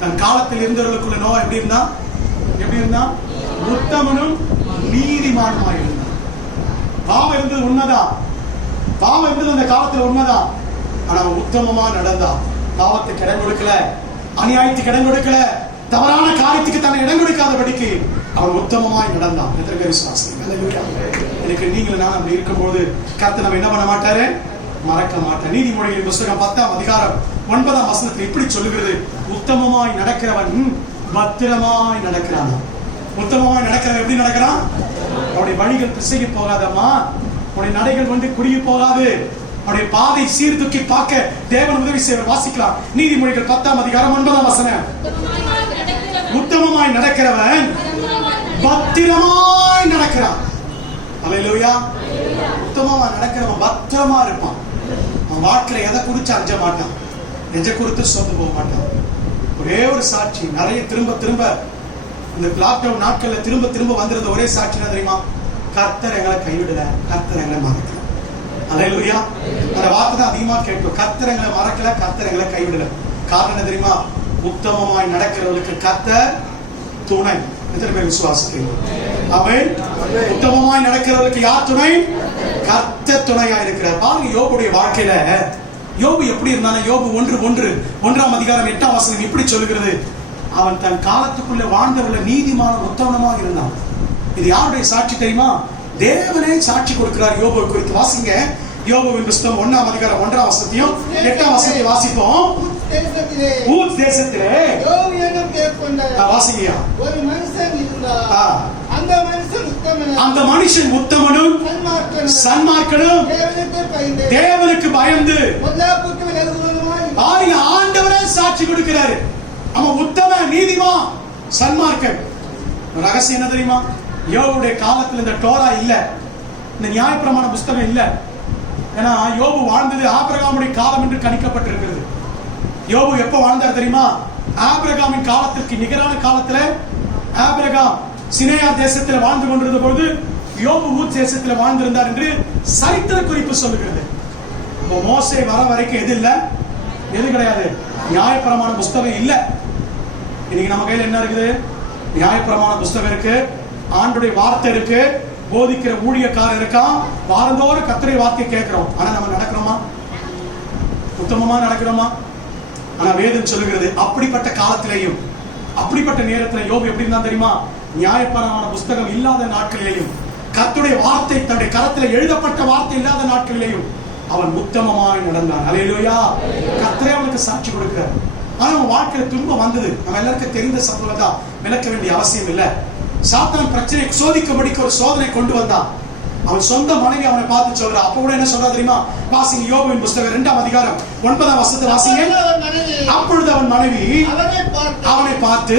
தன் காலத்தில் இருந்தவர்களுக்குள்ள நோவா எப்படி இருந்தா? உத்தமனும் நீதிமானுமா இருந்தான். பாவம் இருந்தது உண்மைதான், பாவம் இருந்தது அந்த காலத்துல உண்மைதான். ஆனா அவன் உத்தமமா நடந்தான். பாவத்துக்கு இடம் கொடுக்கல, அநியாயத்துக்கு இடம் கொடுக்கல, தவறான காரியத்துக்கு தன்னை இடம் கொடுக்காதபடிக்கு அவன் உத்தமமாய் நடந்தான். எத்தனை பேர் விசுவாசி? எனக்கு நீங்களும் நான் அப்படி இருக்கும்போது கர்த்தர் நம்ம என்ன பண்ண மாட்டாரு? மறக்க மாட்டார். நீதிமொழிகளின் புத்தகம் 10ஆம் அதிகாரம் 9ஆம் வசனத்தில் இப்படி சொல்லுகிறது, உத்தமமாய் நடக்கிறவன் பத்திரமாய் நடக்கிறான். உத்தமமாய் நடக்கிறவன் எப்படி நடக்கிறான்? அவருடைய வழிகள் பிசகி போகாதம்மா, அவருடைய நடைகள் வந்து குறுகி போகாது, அவருடைய பாதை சீர்தூக்கி பார்க்க தேவன் உதவி செய்வார். வாசிக்கலாம். நீதிமொழிகள் 10ஆம் அதிகாரம் 9ஆம் வசனம். உத்தமமாய் நடக்கிறவன் பத்திரமாய் நடக்கிறான். அல்லேலூயா. உத்தமமாய் நடக்கிறவன் பத்திரமா இருப்பான். அவன் வாழ்க்கையில எதை குறிச்சு அஞ்ச மாட்டான், நெஞ்ச குறித்து சொந்து போக மாட்டான். ஒரே ஒரு சாட்சி, நிறைய திரும்ப இந்த லாக்டவுன் நாட்கள்ல திரும்ப வந்திருந்த ஒரே சாட்சி என்ன தெரியுமா? கர்த்தர் எங்களை கைவிடல, கர்த்தர் எங்களை மறக்கல. அல்லேலூயா. அந்த வார்த்தை தான் அதிகமா கேட்கும். கர்த்தர் எங்களை மறக்கல, கர்த்தர் எங்களை கைவிடல. காரணம் என்ன தெரியுமா? உத்தமமாய் நடக்கிறவர்களுக்கு கர்த்தர் துணை. எத்தனை பேர் விசுவாசிக்கிறீங்க? ஆமென். உத்தமமாய் நடக்கிறவர்களுக்கு யார் துணை? கர்த்தர் துணையா இருக்கிறார். பாருங்க, யோபுடைய வாழ்க்கையில யோபு எப்படி இருந்தானா? யோபு 1:1 அதிகாரம் 8ஆம் வசனம் இப்படி சொல்லுகிறது, அவன் தன் காலத்துக்குள்ள வாழ்ந்தவர்கள நீதிமான உத்தமனமாக இருந்தான். இது யாருடைய சாட்சி தெரியுமா? தேவனே சாட்சி கொடுக்கிறார் யோபு குறித்து. வாசிங்க. யோபுவின் புத்தகம் 1ஆம் அதிகாரம் 1ஆம் வசனத்தையும் 8ஆம் வசனத்தையும் வாசிப்போம். ஊத் தேசத்திலே வாசிங்கயா, ஒரு மனுஷன் இருந்தார். அந்த மனுஷன் உத்தமனும் சன்மார்க்கனும் தேவனுக்கு பயந்து. ஆண்டவரே சாட்சி கொடுக்கிறாரு. அவன் உத்தம, நீதிமான், சன்மார்க்கன். ரகசியம் என்ன தெரியுமா? யோபுடைய காலத்துல இந்த டோரா இல்ல, இந்த நியாயப்பிரமாண புஸ்தகம் இல்ல. ஏன்னா யோபு வாழ்ந்தது ஆபிரகாமுடைய காலம் என்று கணிக்கப்பட்டிருக்கிறது. யோபு எப்ப வாழ்ந்தார் தெரியுமா? ஆபிரகாமின் காலத்திற்கு நிகரான காலத்துல ஆபிரகாம் சினேயா தேசத்தில் வாழ்ந்து கொண்டிருந்த பொழுது யோபு ஊத் தேசத்தில் வாழ்ந்திருந்தார் என்று சரித்திர குறிப்பு சொல்லுகிறது. மோசே வர வரைக்கும் எது இல்ல? எது கிடையாது? நியாயப்பிரமாண புஸ்தகம் இல்ல. இன்னைக்கு நம்ம கையில என்ன இருக்குது? நியாயப்பிரமாண புஸ்தகம் இருக்கு, ஆண்டுடைய வார்த்தை இருக்கு, போதிக்கிற ஊழியக்காரர் இருக்கான், வாரந்தோறும் கர்த்தருடைய வார்த்தையை கேட்கிறோம். ஆனா நம்ம நடக்கிறோமா? உத்தமமா நடக்கிறோமா? ஆனா வேதம் சொல்லுகிறது அப்படிப்பட்ட காலத்திலேயும் அப்படிப்பட்ட நேரத்தில் யோபு எப்படி இருந்தா தெரியுமா? நியாயப்பிரமாண புஸ்தகம் இல்லாத நாட்களிலேயும் கர்த்தருடைய வார்த்தை தன்னுடைய கரத்தில் எழுதப்பட்ட வார்த்தை இல்லாத நாட்களிலேயும் அவன் உத்தமமாய் நடந்தான். அல்லேலூயா. கர்த்தரே அவனுக்கு சாட்சி கொடுக்கிறார். ஆனா அவன் வாழ்க்கையில துன்பம் வந்தது. நம்ம எல்லாருக்கும் தெரிந்த சம்பவம் தான், விளக்க வேண்டிய அவசியம் இல்லை. சாத்தான் பிரச்சனை சோதிக்கும்படிக்கு ஒரு சோதனை கொண்டு வந்தான். அவன் சொந்த மனைவி அவனை பார்த்து சொல்றா. அப்ப கூட என்ன சொல்றா தெரியுமா? வாசிங்க யோபுவின் புஸ்தகம் 2ஆம் அதிகாரம் 9ஆம் வசனத்தை வாசிங்க. அப்பொழுது அவன் மனைவி அவனை பார்த்து,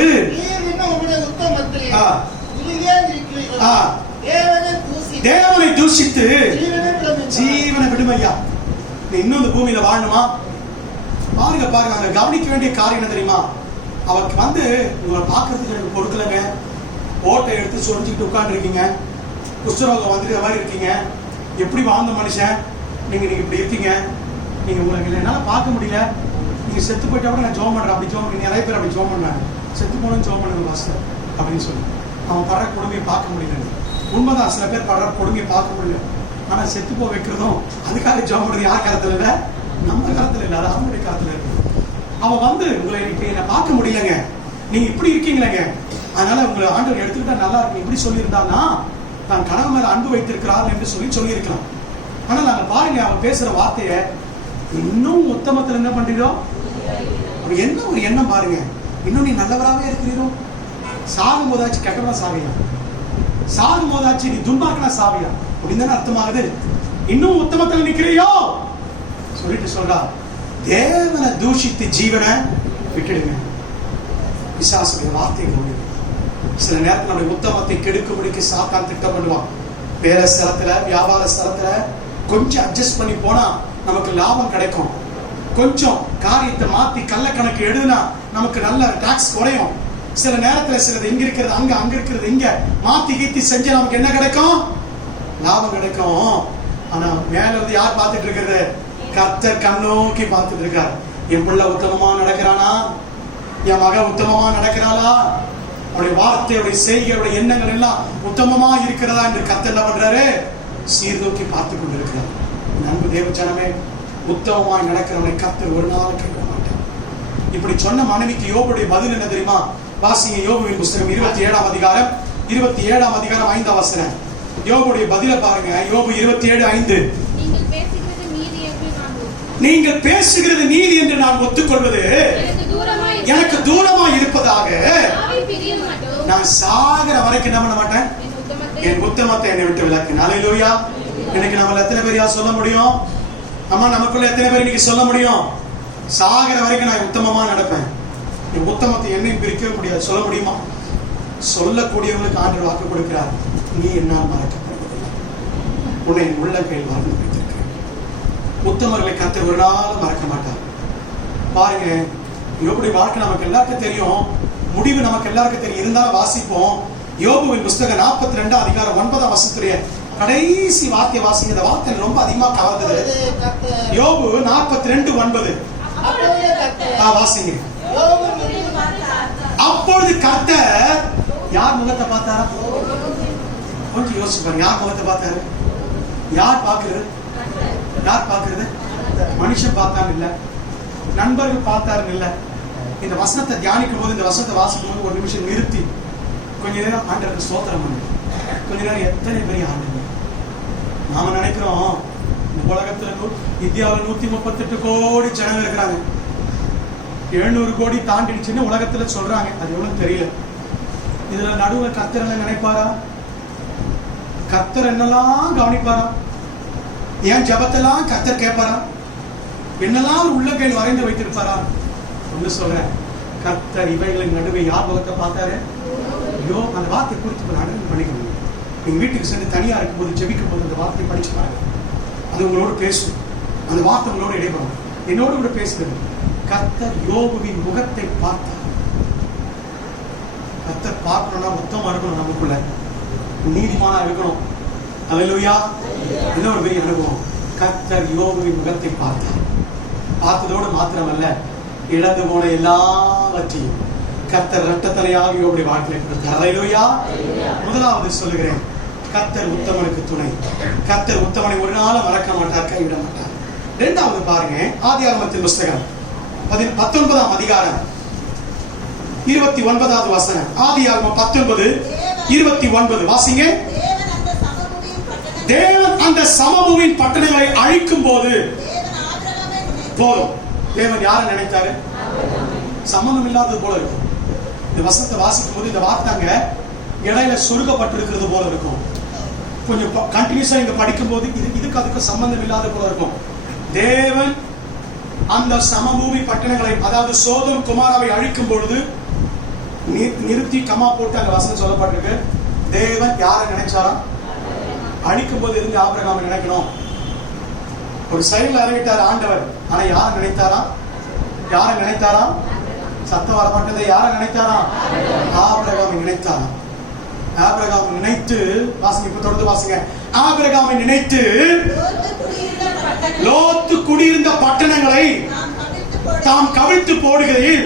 தேவனை தூஷித்து ஜீவனை விடுமையா, நீ இன்னும் இந்த பூமியில வாழணுமா? பாருங்க பாருங்க, அங்க கவனிக்க வேண்டிய காரியம் என்ன தெரியுமா? அவருக்கு வந்து உங்களை பார்க்கறதுக்கு எனக்கு பொறுக்கலங்க, ஓட்டை எடுத்து சொரிஞ்சுக்கிட்டு உட்கார்ந்து இருக்கீங்க, குஷ்டரோகம் வந்துட்டு மாதிரி இருக்கீங்க, எப்படி வாழ்ந்த மனுஷன் நீங்க இப்படி இருக்கீங்க, நீங்க உங்களுக்கு என்னால பார்க்க முடியல, நீங்க செத்து போயிட்டா கூட நான் ஜோம் பண்றேன், அப்படி ஜோம் பண்ணி நிறைய பேர் அப்படி ஜோம் பண்ணாங்க, செத்து போனோம் ஜோம் பண்ணுங்க பாஸ்டர் அப்படின்னு சொல்லி. அவன் படுற கொடுமையை பார்க்க முடியல. உண்மைதான், சில பேர் படுற கொடுமையை பார்க்க முடியல. ஆனா செத்து போக வைக்கிறதும் அதுக்காக ஜோம் பண்றது யார் காலத்துல இல்ல? நம்ம காலத்துல இல்ல, அது அவனுடைய காலத்துல இருக்கு. அவன் வந்து உங்களை இப்ப என்ன பார்க்க முடியலங்க, நீங்க இப்படி இருக்கீங்களேங்க, அதனால உங்களை ஆண்டவர் எடுத்துக்கிட்டா நல்லா இருக்கு இப்படி சொல்லியிருந்தான்னா தான் கணவன் மேல அன்பு வைத்திருக்கிறார் என்று சொல்லியிருக்கலாம். ஆனா நாங்க பாருங்க, அவன் பேசுற வார்த்தைய இன்னும் உத்தமத்துல என்ன பண்றீரோ, அவன் என்ன ஒரு எண்ணம் பாருங்க, இன்னும் நீ நல்லவராகவே இருக்கிறீரோ, சாகும் போதாச்சு கெட்டவரா சாவியா, சாகும் போதாச்சு நீ துன்பாக்கனா சாவியா அப்படின்னு தானே அர்த்தமாகுது. இன்னும் உத்தமத்துல நிக்கிறியோ சொல்லிட்டு சொல்றா, தேவனை தூஷித்து ஜீவனை விட்டுடுங்க. பிசாசுடைய வார்த்தைகள் சில நேரத்தில் நம்முடைய உத்தமத்தை கெடுக்கும்படிக்கு சாத்தான் திட்டம் பண்ணுவான். வேற ஸ்தலத்துல வியாபார ஸ்தலத்துல கொஞ்சம் அட்ஜஸ்ட் பண்ணி போனா நமக்கு லாபம் கிடைக்கும், கொஞ்சம் காரியத்தை மாத்தி கள்ள கணக்கு எழுதுனா நமக்கு நல்ல டாக்ஸ் குறையும். சில நேரத்துல சிலது இங்க இருக்கிறது அங்க, அங்க இருக்கிறது இங்க மாத்தி கீத்தி செஞ்சு நமக்கு என்ன கிடைக்கும்? லாபம் கிடைக்கும். ஆனா மேல இருந்து யார் பார்த்துட்டு இருக்கிறது? கர்த்தர் கண்ணோக்கி பார்த்துட்டு இருக்கார். என் பிள்ளை உத்தமமா நடக்கிறானா? என் மக உத்தமமா நடக்கிறாளா? அவருடைய வார்த்தையுடைய செய்கையுடைய எண்ணங்கள் எல்லாம் உத்தமமா இருக்கிறதா என்று கர்த்தர் என்ன பண்றாரு? சீர்தூக்கி பார்த்து கொண்டிருக்கிறார். அன்பு தேவஜனமே, உத்தமமாய் நடக்கிறவனை கர்த்தர் ஒரு நாள் கேட்க மாட்டார். இப்படி சொன்ன மனைவிக்கு யோபுடைய பதில் என்ன தெரியுமா? வாசிங்க யோபுவின் புஸ்தகம் 27ஆம் அதிகாரம் 5ஆம் வசனம். யோபுடைய பதில பாருங்க. யோபு 27:5. நீங்கள் பேசுகிறது நீதி என்று நான் ஒத்துக்கொள்வது எனக்கு தூரமா இருப்பதாக நான் சாகிற வரைக்கும் என்ன பண்ண மாட்டேன், என் உத்தமத்தை என்னை விட்டு விலக்கு. அல்லேலூயா. இன்னைக்கு நம்மள எத்தனை பேர் யார் சொல்ல முடியும்? அம்மா நமக்குள்ள எத்தனை பேர் இன்னைக்கு சொல்ல முடியும்? சாகிற வரைக்கும் நான் உத்தமமா நடப்பேன், என் உத்தமத்தை என்னையும் பிரிக்கவே முடியாது சொல்ல முடியுமா? சொல்லக்கூடியவங்களுக்கு ஆண்டவர் வாக்கு கொடுக்கிறார், நீ என்னால் மறக்கப்படுவதில்லை, உன்னை உள்ள கையில் வாழ்ந்து வைத்திருக்கிறேன். உத்தமர்களை கர்த்தர் ஒரு நாள் மறக்க மாட்டார். பாருங்க, யோபுடைய வாழ்க்கை நமக்கு எல்லாருக்கும் தெரியும், முடிவு நமக்கு எல்லாருக்கும் தெரியும். இருந்தாலும் வாசிப்போம். யோபுவின் புஸ்தகம் 42ஆம் அதிகாரம் 9ஆம் வசனத்துடைய கடைசி வார்த்தை வாசிங்க. இந்த வார்த்தை ரொம்ப அதிகமா கவர்ந்தது. யோபு 42:9 வாசிங்க. அப்பொழுது கர்த்தர் யார் முகத்தை பார்த்தாரா? கொஞ்சம் யோசிச்சு பாருங்க. யார் முகத்தை பார்த்தாரு? யார் பார்க்கிறது? யார் பார்க்கிறது? மனுஷன் பார்த்தான்னு இல்ல, நண்பர்கள் பார்த்தாருன்னு இல்ல. இந்த வசனத்தை தியானிக்கும் போது, இந்த வசனத்தை வாசிக்கும் போது ஒரு நிமிஷம் நிறுத்தி கொஞ்ச நேரம் ஆண்டவருக்கு ஸ்தோத்திரம் பண்ணு. கொஞ்ச நேரம் எத்தனை பெரிய ஆண்டவர். நாம நினைக்கிறோம் இந்த உலகத்துல இந்தியாவில் 138 கோடி ஜனங்கள் இருக்கிறாங்க, 700 கோடி தாண்டிடுச்சுன்னு உலகத்துல சொல்றாங்க. அது எவ்வளவு தெரியல. இதுல நடுவுல கர்த்தர் என்ன நினைப்பாரா? கர்த்தர் என்னெல்லாம் கவனிப்பாரா? ஏன் ஜபத்தெல்லாம் கர்த்தர் கேட்பாரா? என்னெல்லாம் உள்ள கையில் வரைந்து வைத்திருப்பாரா? ஒண்ணு சொல்றேன், கர்த்தர் இவைகளின் நடுவே யார் முகத்தை பார்த்தாரு? ஐயோ, அந்த வார்த்தை குறித்து பண்ணிக்கணும். நீங்க வீட்டுக்கு சென்று தனியா இருக்கும்போது ஜெபிக்கும் போது அந்த வார்த்தை படிச்சு பாருங்க. அது உங்களோட பேசும். அந்த வார்த்தை உங்களோட இடைப்படும். என்னோடு கூட பேசுகிறது. கர்த்தர் யோபுவின் முகத்தை பார்த்தார். கர்த்தர் பார்க்கணும்னா மொத்தமா இருக்கணும், நமக்குள்ள நீதிமானா இருக்கணும். அல்லேலூயா. இன்னொரு பெரிய அனுபவம். கர்த்தர் யோபுவின் முகத்தை பார்த்தார். பார்த்ததோடு மாத்திரமல்ல, இழந்து போன எல்லாவற்றையும் கர்த்தர் இரட்டத்தலையாக யோபுடைய வாழ்க்கையில் கொடுத்தார். அல்லேலூயா. முதலாவது சொல்லுகிறேன், கர்த்தர் உத்தமனுக்கு துணை. கர்த்தர் உத்தமனை ஒரு நாளும் மறக்க மாட்டார், கைவிட மாட்டார். இரண்டாவது பாருங்க, ஆதியாகமத்தின் புஸ்தகம் 19ஆம் அதிகாரம் 29வது வசனம். ஆதியாகமம் 19:29 வாசிங்க. தேவன் அந்த சமபூமியின் பட்டணங்களை அழிக்கும் போது போதும். தேவன் யாரை நினைத்தாரு? சம்பந்தம் இல்லாதது போல இருக்கும். இந்த வசனத்தை வாசிக்கும் போது இந்த வார்த்தைங்க இடையில சொருகப்பட்டிருக்கிறது போல இருக்கும். கொஞ்சம் கண்டினியூஸா இங்க படிக்கும் போது இதுக்கு அதுக்கு சம்பந்தம் இல்லாத போல இருக்கும். தேவன் அந்த சமபூமி பட்டணங்களை, அதாவது சோதோம் குமாராவை அழிக்கும் பொழுது நிறுத்தி கமா போட்டு அங்க வசனம் சொல்லப்பட்டிருக்கு. தேவன் யாரை நினைச்சாரா? அழிக்கும் போது இருந்து ஆபிரகாமை நினைக்கணும். ஒரு சைடுல அறிவிட்டார் ஆண்டவர். ஆனா யாரை நினைத்தாரா? யாரை நினைத்தாரா? சத்தம் வர மாட்டேது. யாரை நினைத்தாரா? ஆபிரகாமை நினைத்தாரா? ஆபிரகாமை நினைத்து வாசிங்க. இப்ப தொடர்ந்து வாசிங்க. ஆபிரகாமை நினைத்து லோத்து குடியிருந்த பட்டணங்களை தாம் கவிழ்த்து போடுகையில்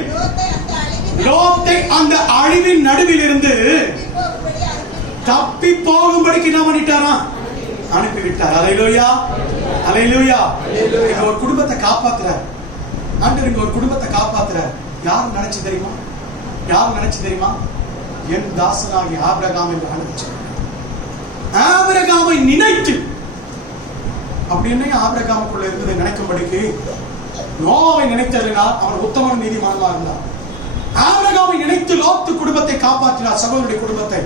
லோத்தை அந்த அழிவின் நடுவில் இருந்து தப்பி போகும்படிக்கு என்ன பண்ணிட்டாரா? அனுப்பிவிட்டார். அல்லேலூயா. அல்லேலூயா. இங்க ஒரு குடும்பத்தை காப்பாத்துறார் ஆண்டவர். இங்க ஒரு குடும்பத்தை காப்பாத்துறார். யார் நினைச்சு தெரியுமா? யார் நினைச்சு தெரியுமா? என் தாசனாகி ஆபிரகாமை அனுப்பிச்சு. ஆபிரகாமை நினைத்து அப்படின்னு ஆபிரகாமுக்குள்ள இருந்ததை நினைக்கும்படிக்கு நோவாவை நினைத்ததுனா அவன் உத்தமன் நீதிமானமா இருந்தான். ஆபிரகாமை நினைத்து லோத்து குடும்பத்தை காப்பாற்றினார், சகோதரனுடைய குடும்பத்தை.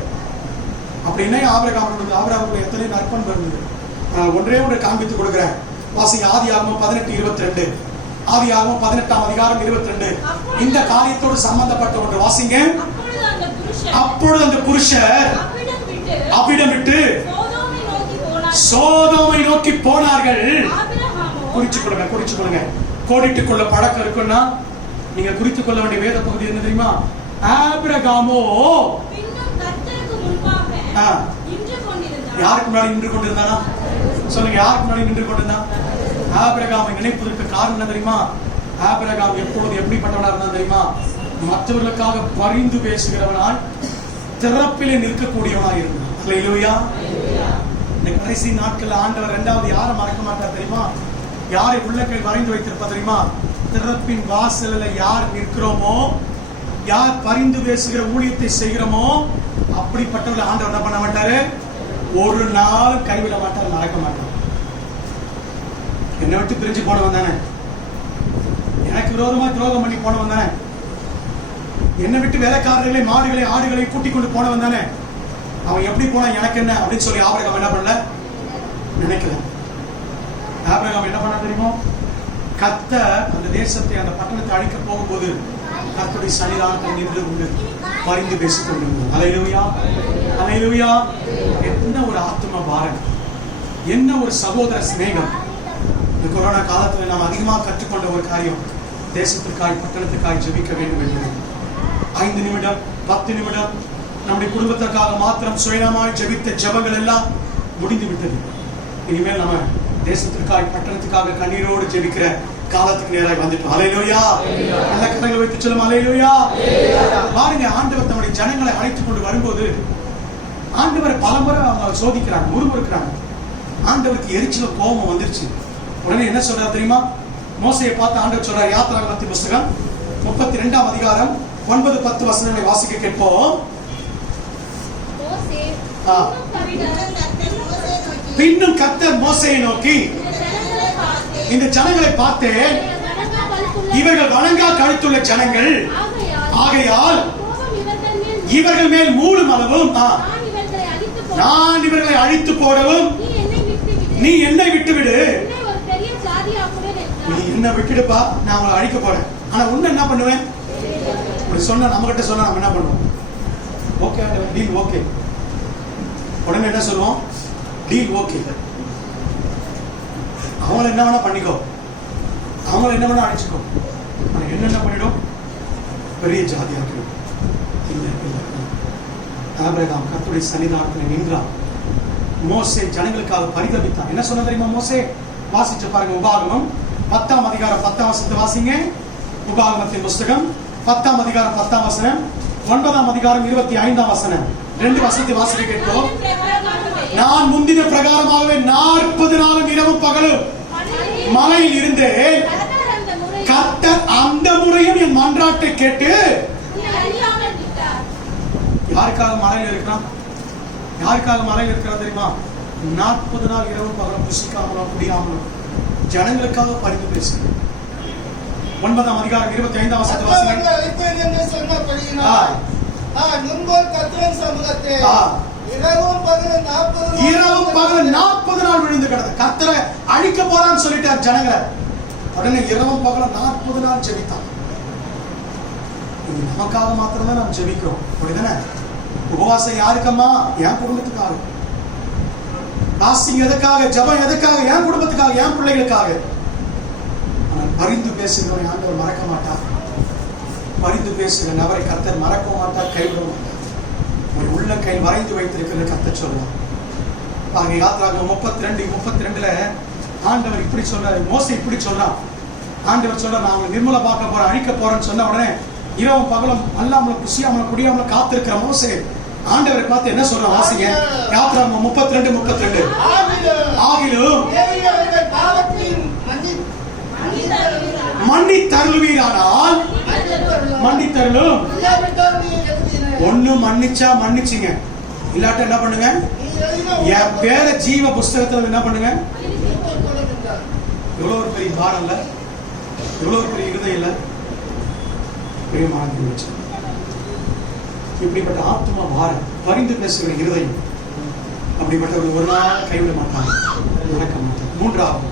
அப்படின்னே ஆபிரகாமுக்கு எத்தனை நற்பண்பு இருந்தது. நான் ஒன்றே ஒன்று காண்பித்து கொடுக்கிறேன். வாசிங்க. ஆதியாகமம் 18:22. ஆதியாகமம் 18ஆம் அதிகாரம் 22. இந்த காரியத்தோடு சம்பந்தப்பட்ட ஒன்று வாசிங்க. அப்பொழுது அந்த புருஷர் அவ்விடம் விட்டு சோதோமை நோக்கி போனார்கள். குறிச்சு கொள்ளுங்க. கோடிட்டுக் கொள்ள பழக்கம் இருக்குன்னா நீங்க குறித்துக் கொள்ள வேண்டிய வேத பகுதி என்ன தெரியுமா? ஆபிரகாமோ யாருக்கு முன்னாடி நின்று கொண்டிருந்தானா? சொல்லுங்க. யாருக்கு முன்னாடி நின்று கொண்டிருந்தான்? ஆபிரகாமை நினைப்பதற்கு காரணம் என்ன தெரியுமா? ஆபிரகாம் எப்பொழுது எப்படிப்பட்டவனா இருந்தான் தெரியுமா? மற்றவர்களுக்காக பரிந்து பேசுகிறவனாய் திறப்பிலே நிற்கக்கூடியவனாய் இருந்தான். அல்லேலூயா. இந்த கடைசி நாட்கள் ஆண்டவர் இரண்டாவது யாரை மறக்க மாட்டார் தெரியுமா? யாரை உள்ளக்கை வரைந்து வைத்திருப்பா தெரியுமா? திறப்பின் வாசலில் யார் நிற்கிறோமோ, யார் பரிந்து பேசுகிற ஊழியத்தை செய்கிறோமோ, அப்படிப்பட்டவர்களை ஆண்டவர் என்ன பண்ண மாட்டாரு? ஒரு நாள் கைவிட மாட்டார், மறக்க மாட்டார். என்னை விட்டு பிரிஞ்சு போனவன் தானே, எனக்கு விரோதமா துரோகம் பண்ணி போனவன் தானே, என்னை விட்டு வேலைக்காரர்களை மாடுகளை ஆடுகளை கூட்டிக் கொண்டு போனவன் தானே, அவன் எப்படி போனா எனக்கு என்ன அப்படின்னு சொல்லி ஆபிரகாம் என்ன பண்ணல, நினைக்கல. ஆபிரகாம் என்ன பண்ண தெரியுமோ? கர்த்தர் அந்த தேசத்தை, அந்த பட்டணத்தை அழிக்க போகும்போது கர்த்தருடைய சன்னிதானத்தை நின்று கொண்டு பரிந்து பேசிக் கொண்டிருந்தார். அல்லேலூயா. அல்லேலூயா. என்ன ஒரு ஆத்ம பாரம், என்ன ஒரு சகோதர சிநேகம். இந்த கொரோனா காலத்துல நாம் அதிகமாக கற்றுக்கொண்ட ஒரு காரியம், தேசத்திற்காய் பட்டணத்துக்காய் ஜெபிக்க வேண்டும் என்பது. 5 நிமிடம் 10 நிமிடம் நம்முடைய குடும்பத்திற்காக மாத்திரம் சுயநமாய் ஜெபித்த ஜெபங்கள் எல்லாம் முடிந்து விட்டது. இனிமேல் நம்ம தேசத்திற்காக பட்டணத்துக்காக கண்ணீரோடு ஜெபிக்கிற காலத்துக்கு நேராக வந்துட்டோம். அல்லேலூயா. நல்ல கரங்களை வைத்து சொல்லுமா அல்லேலூயா. பாருங்க, ஆண்டவர் தம்முடைய ஜனங்களை அழைத்துக் கொண்டு வரும்போது ஆண்டவரை பலமுறை அவங்க சோதிக்கிறாங்க, முறுமுறுக்கிறாங்க. ஆண்டவருக்கு எரிச்சல கோபம் வந்துருச்சு. உடனே என்ன சொல்றாரு தெரியுமா? மோசையை பார்த்து ஆண்டவர் சொல்றார். யாத்திராகமத்தின் புஸ்தகம் 32ஆம் அதிகாரம் 9-10 வசனங்களை வாசிக்க கேட்போம். பின்னும் கர்த்தர் மோசேயை நோக்கி, இந்த ஜனங்களை பார்த்து, இவர்கள் வணங்கா கழுத்துள்ள ஜனங்கள், ஆகையால் இவர்கள் மேல் மூடும் அளவும் நான் இவர்களை அழித்து போடவும் நீ என்னை விட்டுவிடு. நீ என்ன விட்டுடுப்பா, நான் அவங்களை அழிக்க போறேன். ஆனா உன்ன என்ன பண்ணுவேன்? சொன்ன நம்ம கிட்ட சொன்னா நம்ம என்ன பண்ணுவோம்? Okay, deal okay. உடனே என்ன சொல்லுவோம்? Deal okay. அவங்கள என்ன வேணா பண்ணிக்கோ, அவங்கள என்ன வேணா அழைச்சிக்கோ, என்னென்ன பண்ணிடும்? பெரிய ஜாதியாக்கிடும். இல்லை இல்லை, ஆபிரகாம் கர்த்தருடைய சன்னிதானத்தில் நின்றான். மோசே ஜனங்களுக்காக பரிதபித்தான். என்ன சொன்ன தெரியுமா மோசே? வாசிச்சு பாருங்க. உபாகமம் 10ஆம் அதிகாரம் 10ஆம் வசனத்தை வாசிங்க. உபாகமத்தின் புஸ்தகம் 10ஆம் அதிகாரம் 10ஆம் வசனம், 9ஆம் அதிகாரம் 25ஆம் வசனம். 2 வசனத்தை வாசிக்க கேட்போம். நான் முந்தின பிரகாரமாகவே 40 நாளும் இரவும் பகலும் மலையில் இருந்தேன். கர்த்தர் அந்த முறையும் என் மன்றாட்டை கேட்டு. யாருக்காக மலையில் இருக்கிறான்? யாருக்காக மலையில் இருக்கிறார் தெரியுமா? 40 நாள் இரவும் பகலும் புசிக்காமலும் குடியாமலும் ஜனங்களுக்காக பரிந்து பேசுகிறேன். 9ஆம் அதிகாரம் 25ஆம் வசனத்தை வாசிங்க. இரவும் பகலும் 40 நாள் விழுந்து கிடந்த கர்த்தரை அழிக்க போறான்னு சொல்லிட்டார் ஜனங்களை. உடனே இரவும் பகலும் 40 நாள் ஜெபித்தான். நமக்காக மாத்திரம் தான் நாம் ஜெபிக்கிறோம், அப்படிதானே? உபவாசம் யாருக்கம்மா? என் குடும்பத்துக்காக. பாஸ்டிங் எதுக்காக? ஜெபம் எதுக்காக? என் குடும்பத்துக்காக, என் பிள்ளைகளுக்காக. ஆனால் பரிந்து பேசுகிறவரை ஆண்டவர் மறக்க மாட்டார். பரிந்து பேசுகிற நபரை கர்த்தர் மறக்க மாட்டார், கைவிட மாட்டார். ஒரு உள்ள கை வரைந்து வைத்திருக்கிற கர்த்தர் சொல்லுவார். பாருங்க, யாத்திராகமம் 32:32 ஆண்டவர் இப்படி சொல்றாரு. மோசே இப்படி சொல்றான். ஆண்டவர் சொல்ற, நான் அவங்களை நிர்மூல பார்க்க போறேன், அழிக்க போறேன்னு சொன்ன உடனே இரவும் பகலும் அல்லாமலும் குசியாமலும் குடியாமலும் காத்திருக்கிற மோசே ஆண்டவரை பார்த்து என்ன சொல்ற? வாசிங்க. யாத்திராகமம் 32:32. ஆகிலும் மன்னி தருவீரானால், மன்னி தருளும். ஒண்ணு மன்னிச்சா மன்னிச்சிங்க, இல்லாட்ட என்ன பண்ணுங்க? என் பேரை ஜீவ புஸ்தகத்துல என்ன பண்ணுங்க? எவ்வளவு ஒரு பெரிய பாரம் இல்ல? எவ்வளவு ஒரு பெரிய இருதயம் இல்ல? பெரிய மாறி வச்சு இப்படிப்பட்ட ஆத்மா பாரம் பரிந்து பேசுகிற இருதயம் அப்படிப்பட்டவர்கள் ஒரு நாள் கைவிட மாட்டாங்க, மறக்க மாட்டாங்க. 3வது,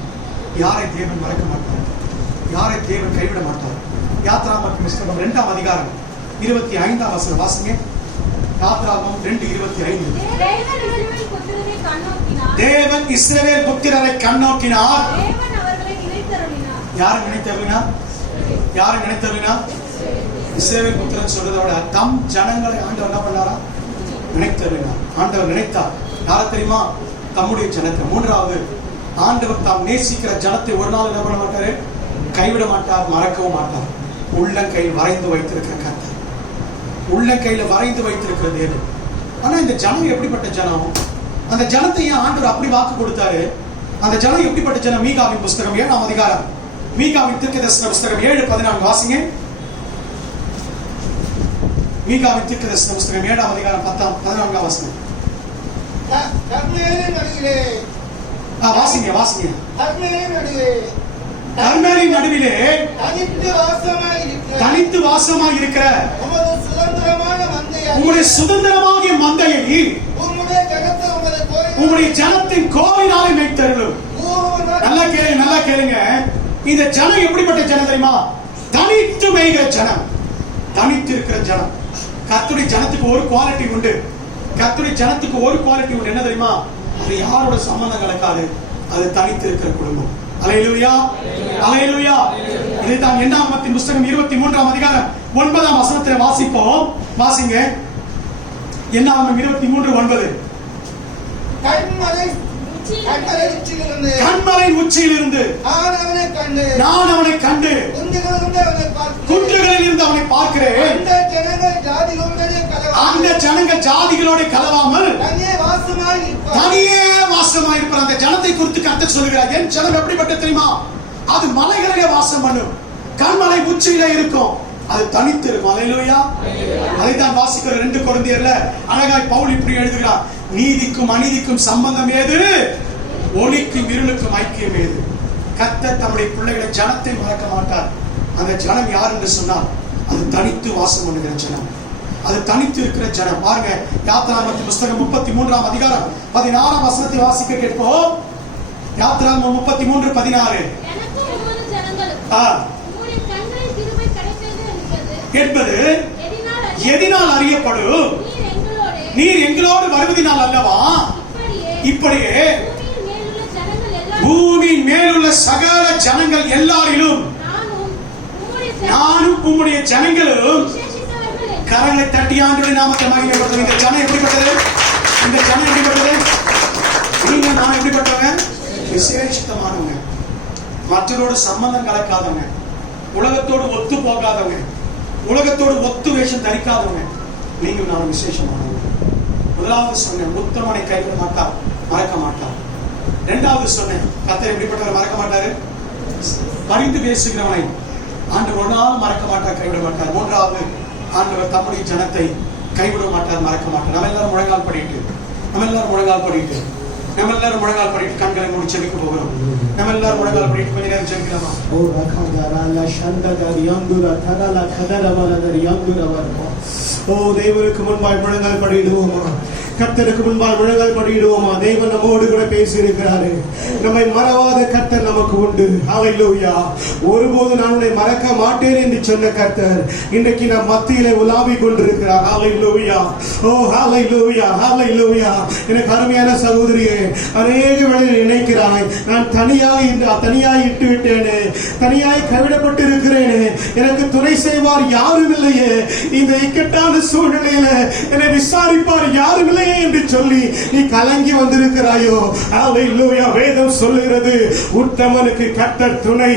யாரை தேவன் மறக்க மாட்டார், யாரை தேவன் கைவிட மாட்டார். யாத்திராகமம் புஸ்தகம் 2ஆம் அதிகாரம் 25ஆம் வசனம் வாசிங்க. யாத்திராகமம் 2:25. தேவன் இஸ்ரவேல் புத்திரரை கண்ணோக்கினார். யாரை நினைத்தருளினார்? யாரை நினைத்தருளினார்? இஸ்ரவேல் புத்திரன் சொல்றதை விட தம் ஜனங்களை ஆண்டவர் என்ன பண்ணாரா? நினைத்தருளினார். ஆண்டவர் நினைத்தார். யார தெரியுமா? தம்முடைய ஜனத்தை. 3வது, ஆண்டவர் தாம் நேசிக்கிற ஜனத்தை ஒரு நாள் என்ன பண்ண மாட்டாரு? கைவிட மாட்டார், மறக்கவும் மாட்டார். உள்ளங்கையில் வரைந்து வைத்திருக்கிற கர்த்தர், உள்ளங்கையில வரைந்து வைத்திருக்கிற தேவன். ஆனா இந்த ஜனம் எப்படிப்பட்ட ஜனம்? அந்த ஜனத்தை ஏன் ஆண்டவர் அப்படி வாக்கு கொடுத்தாரு? அந்த ஜனம் எப்படிப்பட்ட ஜனம்? மீகாவின் புஸ்தகம் 7ஆம் அதிகாரம், மீகாவின் தீர்க்கதரிசன புஸ்தகம் 7:14 வாசிங்க. மீகாவின் தீர்க்கதரிசன புஸ்தகம் 7ஆம் அதிகாரம் 14ஆம் வசனம். வாசிங்க வாசிங்க. கர்மேலின் நடுவிலே தனித்து வாசமாய் இருக்கிற உங்களுடைய சுதந்திரமாகிய மந்தையை உங்களுடைய ஜனத்தின் கோவிலாலை மேய்த்தருளும். நல்லா கேளுங்க, நல்லா கேளுங்க. இந்த ஜனம் எப்படிப்பட்ட ஜனம் தெரியுமா? தனித்து மேய்கிற ஜனம், தனித்து இருக்கிற ஜனம். கர்த்தருடைய ஜனத்துக்கு ஒரு குவாலிட்டி உண்டு. கர்த்தருடைய ஜனத்துக்கு ஒரு குவாலிட்டி உண்டு. என்ன தெரியுமா? அது யாரோட சம்பந்தம் கலக்காது. அது தனித்து இருக்கிற குடும்பம். அல்லேலூயா, அல்லேலூயா. இதைத்தான் என்னாகமத்தின் புஸ்தகம் 23ஆம் அதிகாரம் 9ஆம் வசனத்தில் வாசிப்போம். வாசிங்க. என்னாகமம் 23:9. கண்மலையின் உச்சியிலிருந்து நான் அவனை கண்டு குன்றுகளில் இருந்து அவனை பார்க்கிறேன். அந்த ஜனங்கள் ஜாதிகளோட கலவாமல் தனியே வாசமாய் இருப்பார். அந்த ஜனத்தை குறித்து கர்த்தர் சொல்லுகிறார். என் ஜனம் எப்படிப்பட்ட தெரியுமா? அது மலைகளிலே வாசம் பண்ணும். கண்மலை உச்சியில இருக்கும். அது தனித்து இருக்கும். அல்லேலூயா. அதைத்தான் வாசிக்கிற 2 கொரிந்தியர்ல அழகாய் பவுல் இப்படி எழுதுகிறார். நீதிக்கும் அநீதிக்கும் சம்பந்தம் ஏது? ஒளிக்கும் இருளுக்கும் ஐக்கியம் ஏது? கர்த்தர் தம்முடைய பிள்ளைகளை ஜனத்தை மறக்க மாட்டார். அந்த ஜனம் யார் என்று சொன்னால் அது தனித்து வாசம் பண்ணுகிற ஜனம், அது தனித்து இருக்கிற ஜனம். பாருங்க, யாத்திராகமத்தின் புஸ்தகம் 33ஆம் அதிகாரம் 16ஆம் வசனத்தை வாசிக்க கேட்போம். யாத்திராகமம் 33:16 என்பது எதினால் அறியப்படும்? நீர் எங்களோடு வருவதினால் அல்லவா இப்படியே பூமியின் மேலுள்ள சகல ஜனங்கள் எல்லாரிலும் நானும் உம்முடைய ஜனங்களும் கரங்களை தட்டி ஆண்டவருடைய நாமத்தை மகிமைப்படுத்தும். இந்த ஜனம் எப்படிப்பட்டது? இந்த ஜனம் எப்படிப்பட்டது? நீங்க நான் எப்படிப்பட்டவங்க? விசேஷித்தமானவங்க, மற்றவரோடு சம்பந்தம் கலக்காதவங்க, உலகத்தோடு ஒத்து போகாதவங்க, உலகத்தோடு ஒத்து வேஷம் தரிக்காதவங்க. நீங்க நான் விசேஷமானவங்க. முதலாவது சொன்னேன், உத்தமனை கைவிட மாட்டார், மறக்க மாட்டார். இரண்டாவது சொன்னேன், கர்த்தர் எப்படிப்பட்டவர்? மறக்க மாட்டாரு. பரிந்து பேசுகிறவனை ஆண்டவர் ஒரு நாள் மறக்க மாட்டார், கைவிட மாட்டார். மூன்றாவது, ஆண்டவர் தம்முடைய ஜனத்தை கைவிட மாட்டார், மறக்க மாட்டார். நம்ம எல்லாரும் முழங்கால் படிட்டு கண்களை மூடி செபிக்க போகிறோம். நம்ம எல்லாரும் முழங்கால் படிட்டு கொஞ்ச நேரம் செபிக்கலாமா? ஓ ரகதரல சந்ததர் யந்துர தரல கதரவலதர் யந்துரவர். ஓ தேவனுக்கு முன்பாய் முழங்கால் படிடுவோமா? கர்த்தருக்கு முன்பால் முழங்கால் படிடுவோமா? தேவன் நம்மோடு கூட பேசி இருக்கிறாரு. நம்மை மறவாத கர்த்தர் நமக்கு உண்டு. ஹல்லேலூயா. ஒருபோது நான் உன்னை மறக்க மாட்டேன் என்று சொன்ன கர்த்தர் இன்றைக்கு நம் மத்தியிலே உலாவிக் கொண்டிருக்கிறார். ஹல்லேலூயா. ஓ ஹல்லேலூயா, ஹல்லேலூயா. எனக்கு அருமையான சகோதரியே, அநேக வேளையில் நினைக்கிறாய், நான் தனியாய் இட்டு விட்டேனே, தனியாய் கைவிடப்பட்டு இருக்கிறேனே, எனக்கு துணை செய்வார் யாரும் இல்லையே, இந்த இக்கட்டான சூழ்நிலையில என்னை விசாரிப்பார் யாரும் இல்லையே என்று சொல்லி நீ கலங்கி வந்திருக்கிறாயோ? ஹல்லேலூயா. வேதம் சொல்லுகிறது, உத்தமனுக்கு கர்த்தர் துணை,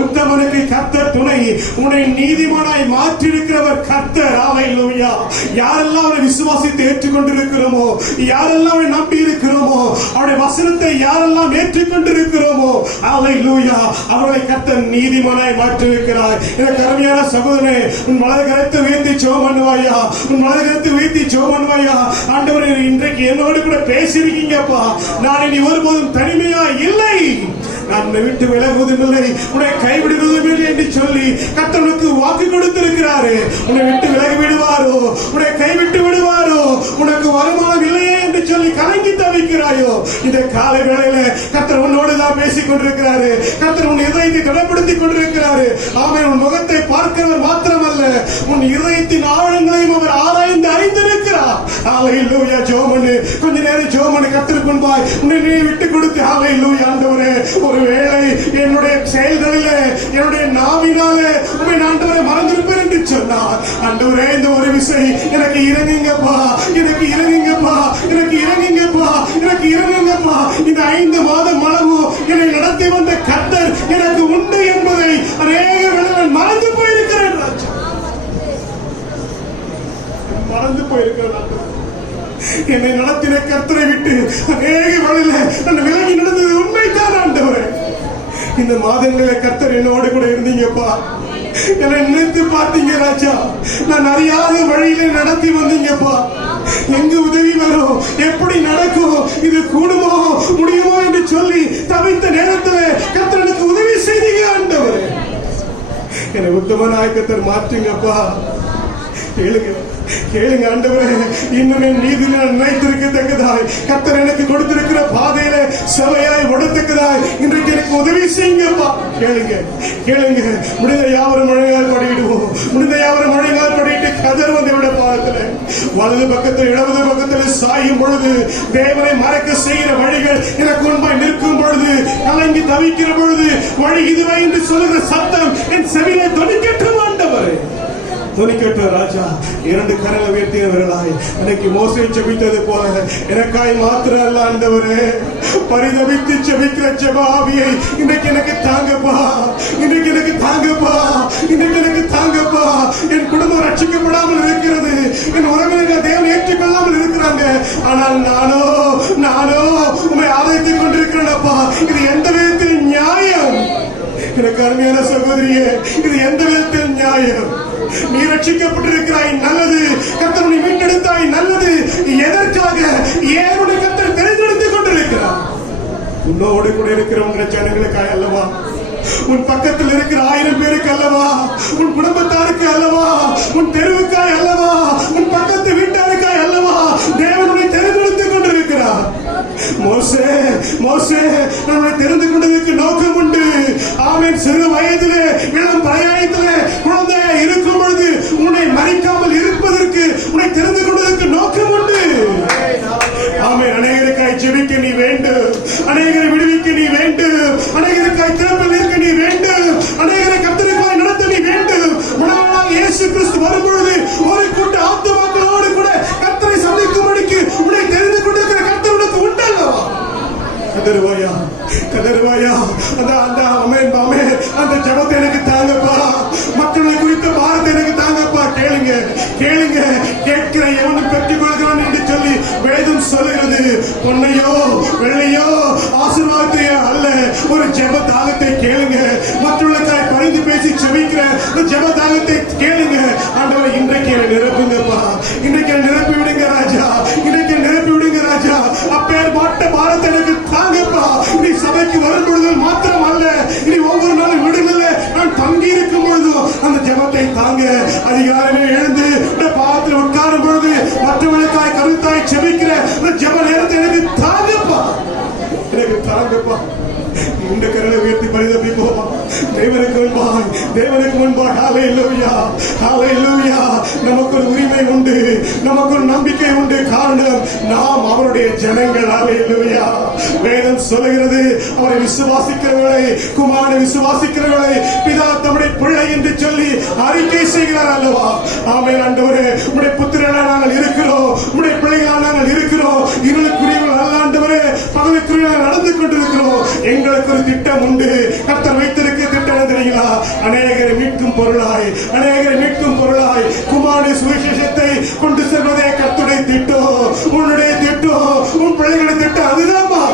உத்தமனுக்கு கர்த்தர் துணை. உன்னை நீதிமானாய் மாற்றி இருக்கிறவர் கர்த்தர். ஹல்லேலூயா. யாரெல்லாம் அவரை விசுவாசித்து ஏற்றுக்கொண்டிருக்கிறோமோ, யாரெல்லாம் அவரை நம்பி இருக்கிறோமோ, அவருடைய வசனத்தை யாரெல்லாம் ஏற்றுக்கொண்டிருக்கிறோமோ, ஹல்லேலூயா, அவர்களை கர்த்தர் நீதிமானாய் மாற்றி இருக்கிறார். எனக்கு அருமையான சகோதரனே, உன் வலது கரத்தை உயர்த்தி ஜெபம் பண்ணுவாயா? உன் வலது கரத்தை உயர்த்தி ஜெபம் பண்ணுவாயா? ஆண்டவரே, இன்றைக்கு என்னோடு கூட பேசியிருக்கீங்கப்பா. நான் இனி ஒருபோதும் தனிமையா இல்லை, நான் உன்னை விட்டு விலகுவதும் இல்லை, உன்னை கைவிடுவதும் இல்லை என்று சொல்லி கர்த்தருக்கு வாக்கு கொடுத்திருக்கிறாரு. உன்னை விட்டு விலகி விடுவாரோ, உன்னை கைவிட்டு விடுவாரோ, உனக்கு வருமானம் இல்லையே என்று சொல்லி கலங்கி தவிக்கிறாயோ? இந்த காலை வேளையில கர்த்தர் உன்னோடு தான் பேசிக் கொண்டிருக்கிறாரு. கர்த்தர் உன் இதயத்தை திடப்படுத்திக் கொண்டிருக்கிறாரு. ஆமென். உன் முகத்தை பார்க்கிறவர் மாத்திரமல்ல, உன் இதயத்தின் ஆழங்களையும் அவர் ஆராய்ந்து அறிந்திருக்கிறார். ஹல்லேலூயா. ஜெபம் கொஞ்ச நேரம் ஜெபம் கர்த்தருக்கு முன்பாய் உன்னை விட்டு கொடுத்து, ஹல்லேலூயா. ஆண்டவரே, ஒருவேளை என்னுடைய செயல்களிலே, என்னுடைய நாவினாலே உம்மை ஆண்டவரே மறந்திருப்பேன் என்று சொன்னார். ஆண்டவரே, இந்த ஒரு விசை எனக்கு இறங்குங்கப்பா, எனக்கு இறங்குங்கப்பா, எனக்கு இறங்குங்கப்பா, எனக்கு இறங்குங்கப்பா. இந்த 5 மாதம் அளவு என்னை நடத்தி வந்த கர்த்தர் எனக்கு உண்டு என்பதை அநேக வேளையில் மறந்து போயிருக்கிறேன் ராஜா, மறந்து போயிருக்கிறேன். என்னை நடத்தின கர்த்தரை விட்டு அநேக வேளையில நான் விலகி நடந்தது உண்மைதான் ஆண்டவரே. இந்த மாதங்களில் கர்த்தர் என்னோடு கூட இருந்தீங்கப்பா. என்னை நினைத்து பார்த்தீங்க ராஜா. நான் அறியாத வழியில நடத்தி வந்தீங்கப்பா. எங்க உதவி வரும், எப்படி நடக்கும், இது கூடுமோ முடியுமோ என்று சொல்லி தவித்த நேரத்தில் கர்த்தர் எனக்கு உதவி செய்தீங்க ஆண்டவரே. என்னை உத்தமனாய் கர்த்தர் மாற்றுங்கப்பா. கேளுங்க ஆண்டவரே, இன்னும் என் நீதியில் நினைத்திருக்கத்தக்கதாய் கர்த்தர் எனக்கு கொடுத்திருக்கிற பாதையில செவையாய் ஒடுத்துக்கிறாய். இன்றைக்கு எனக்கு உதவி செய்யுங்கப்பா. கேளுங்க. முடிந்த யாவரும் முழங்கால் படிடுவோம். முடிந்த யாவரும் முழங்கால் படிட்டு கதர் வந்து விட பாதத்துல வலது பக்கத்தில் இடது பக்கத்தில் சாயும் பொழுது, தேவனை மறக்க செய்கிற வழிகள் எனக்கு முன்பாய் நிற்கும் பொழுது, கலங்கி தவிக்கிற பொழுது, வழி இதுவே என்று சொல்லுகிற சத்தம் என் செவியிலே தொனிக்கட்டும் ஆண்டவரே, துணிக்கட்டும் ராஜா. 2 கரங்களை உயர்த்தியவர்களாய் அன்னைக்கு மோசே ஜெபித்தது போல எனக்காய் மாத்திரம் அல்ல ஆண்டவரே, பரிதபித்து ஜெபிக்கிற ஜெபாவியை இன்றைக்கு எனக்கு தாங்கப்பா, இன்றைக்கு எனக்கு தாங்கப்பா, இன்றைக்கு எனக்கு தாங்கப்பா. என் குடும்பம் ரட்சிக்கப்படாமல் இருக்கிறது, என் உறவினர்கள் தேவன் ஏற்றுக்கொள்ளாமல் இருக்கிறாங்க. ஆனால் நானோ உண்மை ஆதரித்துக் கொண்டிருக்கிறேன்ப்பா. இது எந்த விதத்தில் நியாயம்? எனக்கு அருமையான சகோதரியே, இது எந்த விதத்தில் நியாயம்? நீ ரட்சிக்கப்பட்டிருக்கிறாய், நல்லது. கர்த்தர் உன்னை மீட்டெடுத்தாய், நல்லது. எதற்காக? ஏன் உன்னை கர்த்தர் தெரிந்தெடுத்துக் கொண்டிருக்கிறார்? உன்னோடு கூட இருக்கிற உங்க ஜனங்களுக்காய் அல்லவா? உன் பக்கத்தில் இருக்கிற 1000 பேருக்கு அல்லவா? உன் குடும்பத்தாருக்கு அல்லவா? உன் தெருவுக்காய் அல்லவா? உன் பக்கத்து வீட்டாருக்காய் அல்லவா தேவன் உன்னை தெரிந்தெடுத்துக் கொண்டிருக்கிறார். மோசே நம்மை தெரிந்து கொண்டதற்கு நோக்கம் உண்டு. ஆமென். சிறு வயதிலே, இளம் பிராயத்திலே, குழந்தையா இருக்கும் பொழுது உன்னை மறிக்காமல் இருப்பதற்கு, உன்னை தெரிந்து கொண்டதற்கு நோக்கம் உண்டு. கதறுவாயா, கதறுவாயா. அந்த ஜபத்தை எனக்கு தாங்கப்பா. மக்களை குறித்த பாரத்தை எனக்கு தாங்கப்பா. கேளுங்க, கேளுங்க. கேட்கிற எவனும் பெற்றுக் கொள்கிறான் என்று சொல்லி வேதம் சொல்லுகிறது. பொன்னையோ வெள்ளையோ ஆசீர்வாதத்தையோ அல்ல, ஒரு ஜெப தாகத்தை கேளுங்க. மற்றவர்களுக்காய் பரிந்து பேசி செபிக்கிற ஜெப தாகத்தை கேளுங்க. ஆண்டவரை இன்றைக்கு நிரப்புங்கப்பா, இன்றைக்கு நிரப்பி விடுங்க ராஜா, இன்றைக்கு நிரப்பி விடுங்க ராஜா. அப்பேர் மாட்ட பாரத்தை எனக்கு தாங்கப்பா. நீ சபைக்கு வரும் பொழுது மாத்திரம் அல்ல, இனி ஒவ்வொரு நாளும் விடுதலை நான் தங்கி இருக்கும் பொழுதும் அந்த ஜெபத்தை தாங்க. அதிகாரமே எழுந்து பாவத்தில் உட்காரும் பொழுது மற்றவர்களுக்காய் கருத்தாய் செபிக்கிற ஜெப நேரத்தை எனக்கு தாங்கப்பா, எனக்கு தாங்கப்பா. இந்த கரலை உயர்த்தி பரிதபிப்போம். தேவனுக்கு முன்பாய், தேவனுக்கு முன்பாய். ஹல்லேலூயா, ஹல்லேலூயா. நமக்கு ஒரு உரிமை உண்டு, நமக்கு ஒரு நம்பிக்கை உண்டு. காரணம், நாம் அவருடைய ஜனங்கள். ஹல்லேலூயா. வேதம் சொல்லுகிறது, அவரை விசுவாசிக்கிறவர்களை, குமாரனை விசுவாசிக்கிறவர்களை பிதா தம்முடைய பிள்ளை என்று சொல்லி அறிக்கை செய்கிறார் அல்லவா? ஆமென். ஆண்டவரே, உம்முடைய புத்திரர்களாக நாங்கள் இருக்கிறோம், உம்முடைய பிள்ளைகளாக நாங்கள் இருக்கிறோம். இருளுக்குரியவர்கள் அல்ல ஆண்டவரே, பகலுக்குரியவர்கள் நடந்து கொண்டிருக்கிறோம். எங்களுக்கு ஒரு திட்டம் உண்டு. கர்த்தர் வைத்திருக்க திட்டம் தெரியுங்களா? அநேகரை மீட்கும் பொருளாய், அநேகரை மீட்கும் பொருளாய் குமாரனுடைய சுவிசேஷத்தை கொண்டு செல்வதே கர்த்தருடைய திட்டம், உன்னுடைய திட்டம், உன் பிள்ளைகளுடைய திட்டம். அதுதான்மா,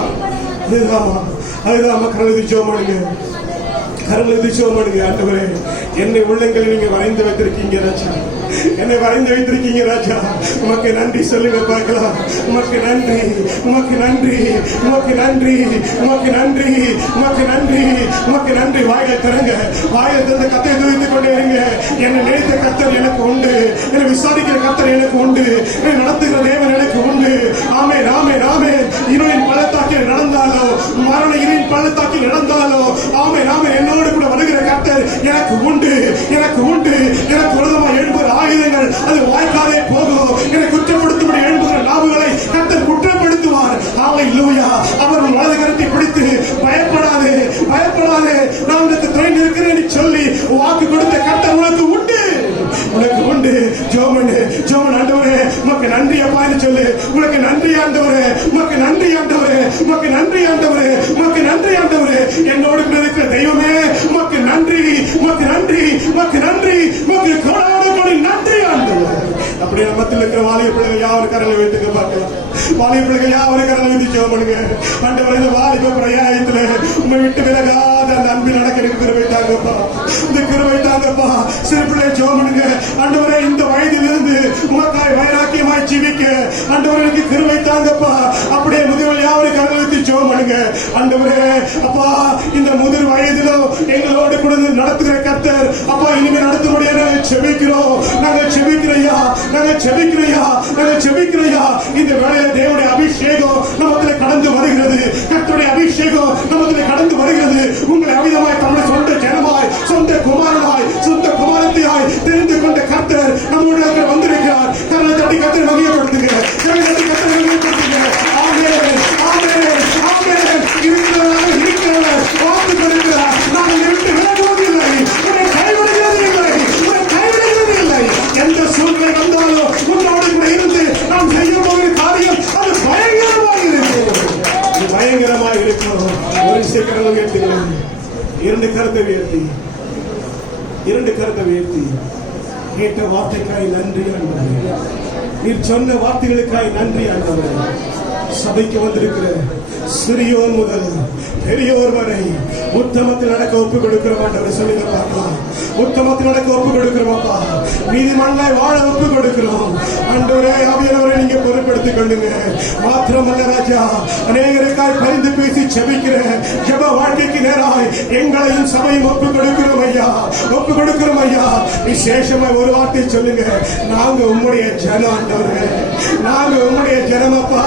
அதுதான்மா, அதுதான். கரலை ஜெபம், கரலை ஜெபம். ஆண்டவரே, என்னை உள்ளங்களில் நீங்க வரைந்து வைத்திருக்கீங்க ராஜா, என்னை வரைந்து வைத்திருக்கீங்க ராஜா. உமக்கு நன்றி சொல்லுங்க பார்க்கலாம். உமக்கு நன்றி, உமக்கு நன்றி, உமக்கு நன்றி, உமக்கு நன்றி, உமக்கு நன்றி, உமக்கு நன்றி. வாயிலை திறங்க, வாயிலை திறந்த கத்தை துதித்துக் கொண்டே இருங்க. என்னை நினைத்த கர்த்தர் எனக்கு உண்டு, என்னை விசாரிக்கிற கர்த்தர் எனக்கு உண்டு, என்னை நடத்துகிற தேவன் எனக்கு உண்டு. ஆமென், ஆமென், ஆமென். இருளின் பள்ளத்தாக்கில் நடந்தாலோ, மரண இருளின் பள்ளத்தாக்கில் நடந்தாலோ, ஆமென், ஆமென், என்னோடு கூட வருகிற கர்த்தர் எனக்கு உண்டு, எனக்கு உண்டு. எனக்கு விரோதமாக எழுப்புகிற ஆயுதங்கள் அது வாய்க்காதே போகும். என்னை குற்றப்படுத்தும்படி எழுப்புகிற நாவுகளை கர்த்தர் குற்றப்படுத்துவார். ஹல்லேலூயா. அவர் வலது கரத்தை பிடித்து பயப்படாதே, பயப்படாதே, நான் உனக்கு துணை நிற்கிறேன் சொல்லி வாக்கு கொடுத்த கர்த்தர் உனக்கு உண்டு, உனக்கு உண்டு. ஜோமன், ஜோமன். ஆண்டவரே, உமக்கு நன்றி அப்பா என்று சொல்லு. உனக்கு நன்றி ஆண்டவரே, உமக்கு நன்றி ஆண்டவரே, உமக்கு நன்றி ஆண்டவரே, உமக்கு நன்றி ஆண்டவரே. என்னோடு இருக்கிற தெய்வமே, உமக்கு நன்றி, உமக்கு நன்றி, உமக்கு நன்றி, உமக்கு கோடான கோடி நன்றி ஆண்டவரே. அப்படியே மத்தியில் இருக்கிற வாலிய பிள்ளைகள் யாரும் கரலை வைத்துக்க பார்க்கலாம். வாலிய பிள்ளைகள் யாரும் கரலை வைத்து ஜெபம் பண்ணுங்க. ஆண்டவரே, இந்த வாலிப பிரயாயத்துல உண்மை விட்டு விலகாத அந்த அன்பில் நடக்க கிருபை தாங்கப்பா, இந்த கிருபை தாங்கப்பா. சிறு பிள்ளை ஜெபம் பண்ணுங்க. ஆண்டவரே, இந்த வயதிலிருந்து உமக்காய் வைராக்கியமாய் ஜீவிக்க ஆண்டவரே எனக்கு கிருபை தாங்கப்பா. அப்படியே முதிர்வர்கள் யாரும் கரலை வைத்து ஜெபம் பண்ணுங்க. ஆண்டவரே, அப்பா, இந்த முதிர் வயதிலும் எங்களோடு கூட நடத்துகிற கர்த்தர் அப்பா இனிமே நடத்தும்படியாக நாங்கள் செபிக்கிறோம், நாங்கள் செபிக்கிறையா, நாங்கள் செபிக்கிறையா, நாங்கள் செபிக்கிறையா. இந்த வேளையில தேவனுடைய அபிஷேகம் நமக்கு கடந்து வருகிறது, கர்த்தருடைய அபிஷேகம் நமக்கு கடந்து வருகிறது. உங்களை அவிதமாய் தம்முடைய சொந்த ஜனமாய், சொந்த குமாரனாய், சொந்த குமாரத்தியாய் தெரிந்து கொண்ட கர்த்தர் நம்முடைய வந்திருக்கிறார். கரலை தட்டி கர்த்தரை மகிமைப்படுத்துங்க, கரலை தட்டி கர்த்தரை மகிமைப்படுத்துங்க. ஆமென், ஆமென், ஆமென். இருக்கிறவர், இருக்கிறவர் வாக்கு கொடுக்கிறார். நாங்கள் விட்டு விலகுவதில்லை, உன்னை கைவிடுகிறது இல்லை, உன்னை கைவிடுகிறது இல்லை. எந்த சூழ்நிலை வந்தாலும் உன்னோடு கூட இருந்து நாம் செய்ய போகிற காரியம் அது பயங்கரமாக இருக்கும், பயங்கரமாக இருக்கும். ஒரு சீக்கிரம் உயர்த்துகிறேன். இரண்டு கருத்தை உயர்த்தி, இரண்டு கருத்தை உயர்த்தி. கேட்ட வார்த்தைக்காய் நன்றி ஆண்டவரே, நீர் சொன்ன வார்த்தைகளுக்காய் நன்றி ஆண்டவரே. சபைக்கு வந்திருக்கிற சிறியோர் முதல் பெரியோர் வரை உத்தமத்தில் நடக்க ஒப்பு கொடுக்கிறோம் ஆண்டவரே. சொல்லுங்க பார்க்கலாம். உத்தமத்தில் நடக்க ஒப்பு கொடுக்கிறோம்ப்பா, நீதிமன்றாய் வாழ ஒப்பு கொடுக்கிறோம் ஆண்டவரே. ஆவியானவரை நீங்க பொறுப்படுத்திக் கொள்ளுங்க. மாத்திரமல்ல ராஜா, அநேகருக்காய் பரிந்து பேசி செபிக்கிற ஜெப வாழ்க்கைக்கு நேராய் எங்களையும் சபையும் ஒப்பு கொடுக்கிறோம் ஐயா, ஒப்பு கொடுக்கிறோம் ஐயா. விசேஷமாய் ஒரு வார்த்தை சொல்லுங்க, நாங்க உம்முடைய ஜனம் ஆண்டவரே, நாங்க உம்முடைய ஜனமப்பா.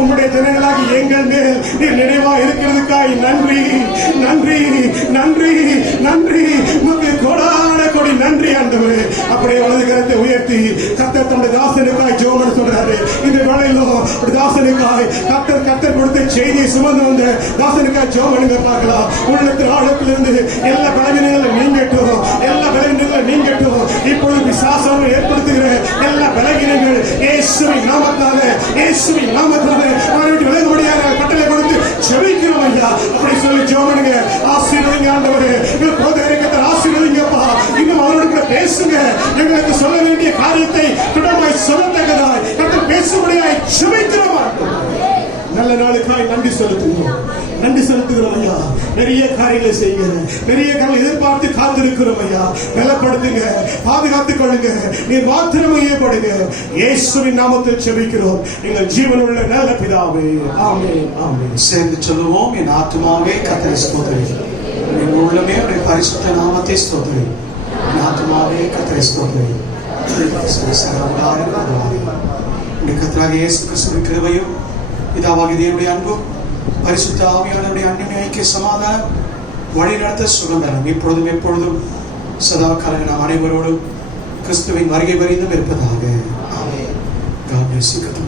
உம்முடைய ஜனங்களாகி எங்கள் மேல் நீர் நினைவா இருக்கிறதுக்காய் நன்றி, நன்றி, நன்றி, நன்றி. உமக்கு கோடான கோடி நன்றி ஆண்டவரே. அப்படியே வலது கரத்தை உயர்த்தி கர்த்தர் தம்முடைய தாசனுக்காய் ஜெபம் சொல்றாரு. இந்த வேளையிலும் தாசனுக்காய் கர்த்தர் கொடுத்த செய்தியை சுமந்து வந்த தாசனுக்காய் ஜெபம் பண்ணுங்க பார்க்கலாம். உள்ளத்தின் ஆழத்திலிருந்து எல்லா பலவீனங்களும் நீங்கட்டும், எல்லா பலவீனங்களும் நீங்கட்டும். இப்பொழுது விசுவாசம் ஏற்படுத்துகிற எல்லா பலவீனங்கள் இயேசுவின் நாமத்தாலே, இயேசுவின் நாமத்தாலே அவரை விட்டு விலகும்படியாக கட்டளை கொடுத்து ஜெபிக்கிறோம் ஐயா. அப்படி சொல்லி ஜெபனுங்க. ஆசீர்வதிங்க ஆண்டவரே. எங்கள் போதகரை கர்த்தர் ஆசீர்வதிங்கப்பா. இன்னும் அவரோடு கூட பேசுங்க. எங்களுக்கு சொல்ல வேண்டிய காரியத்தை தொடர்பாய் சொல்லத்தக்கதாய் கர்த்தர் பேசும்படியாய் ஜெபிக்கிறோம் ஆண்டவரே. நல்ல நாளுக்காய் நன்றி செலுத்துகிறோம். நன்றி செலுத்துகிறோம் ஐயா. பெரிய காரியங்களை செய்யுங்க. பெரிய காரியங்களை எதிர்பார்த்து காத்திருக்கிறோம் ஐயா. பலப்படுத்துங்க, பாதுகாத்துக் கொள்ளுங்க. நீர் மாத்திரமையே படுங்க. இயேசுவின் நாமத்தில் ஜெபிக்கிறோம் எங்கள் ஜீவனுள்ள நல்ல பிதாவே. ஆமென், ஆமென். சேர்ந்து சொல்லுவோம். என் ஆத்துமாவே கர்த்தரை ஸ்தோத்திரி, என் உள்ளமே அவருடைய பரிசுத்த நாமத்தை ஸ்தோத்திரி. என் ஆத்துமாவே கர்த்தரை ஸ்தோத்திரி. கர்த்தராகிய இயேசு கிறிஸ்துவின் கிருபையும் பிதாவாகிய தேவனுடைய அன்பும் பரிசுத்த ஆவியானவருடைய அன்பின் ஐக்கிய சமாதானம் வழிநடத்த சுகந்தரம் இப்பொழுதும் எப்பொழுதும் சதா காலம் நாம் அனைவரோடும் கிறிஸ்துவின் வருகை வரைந்தும் இருப்பதாக. ஆமென். God bless you.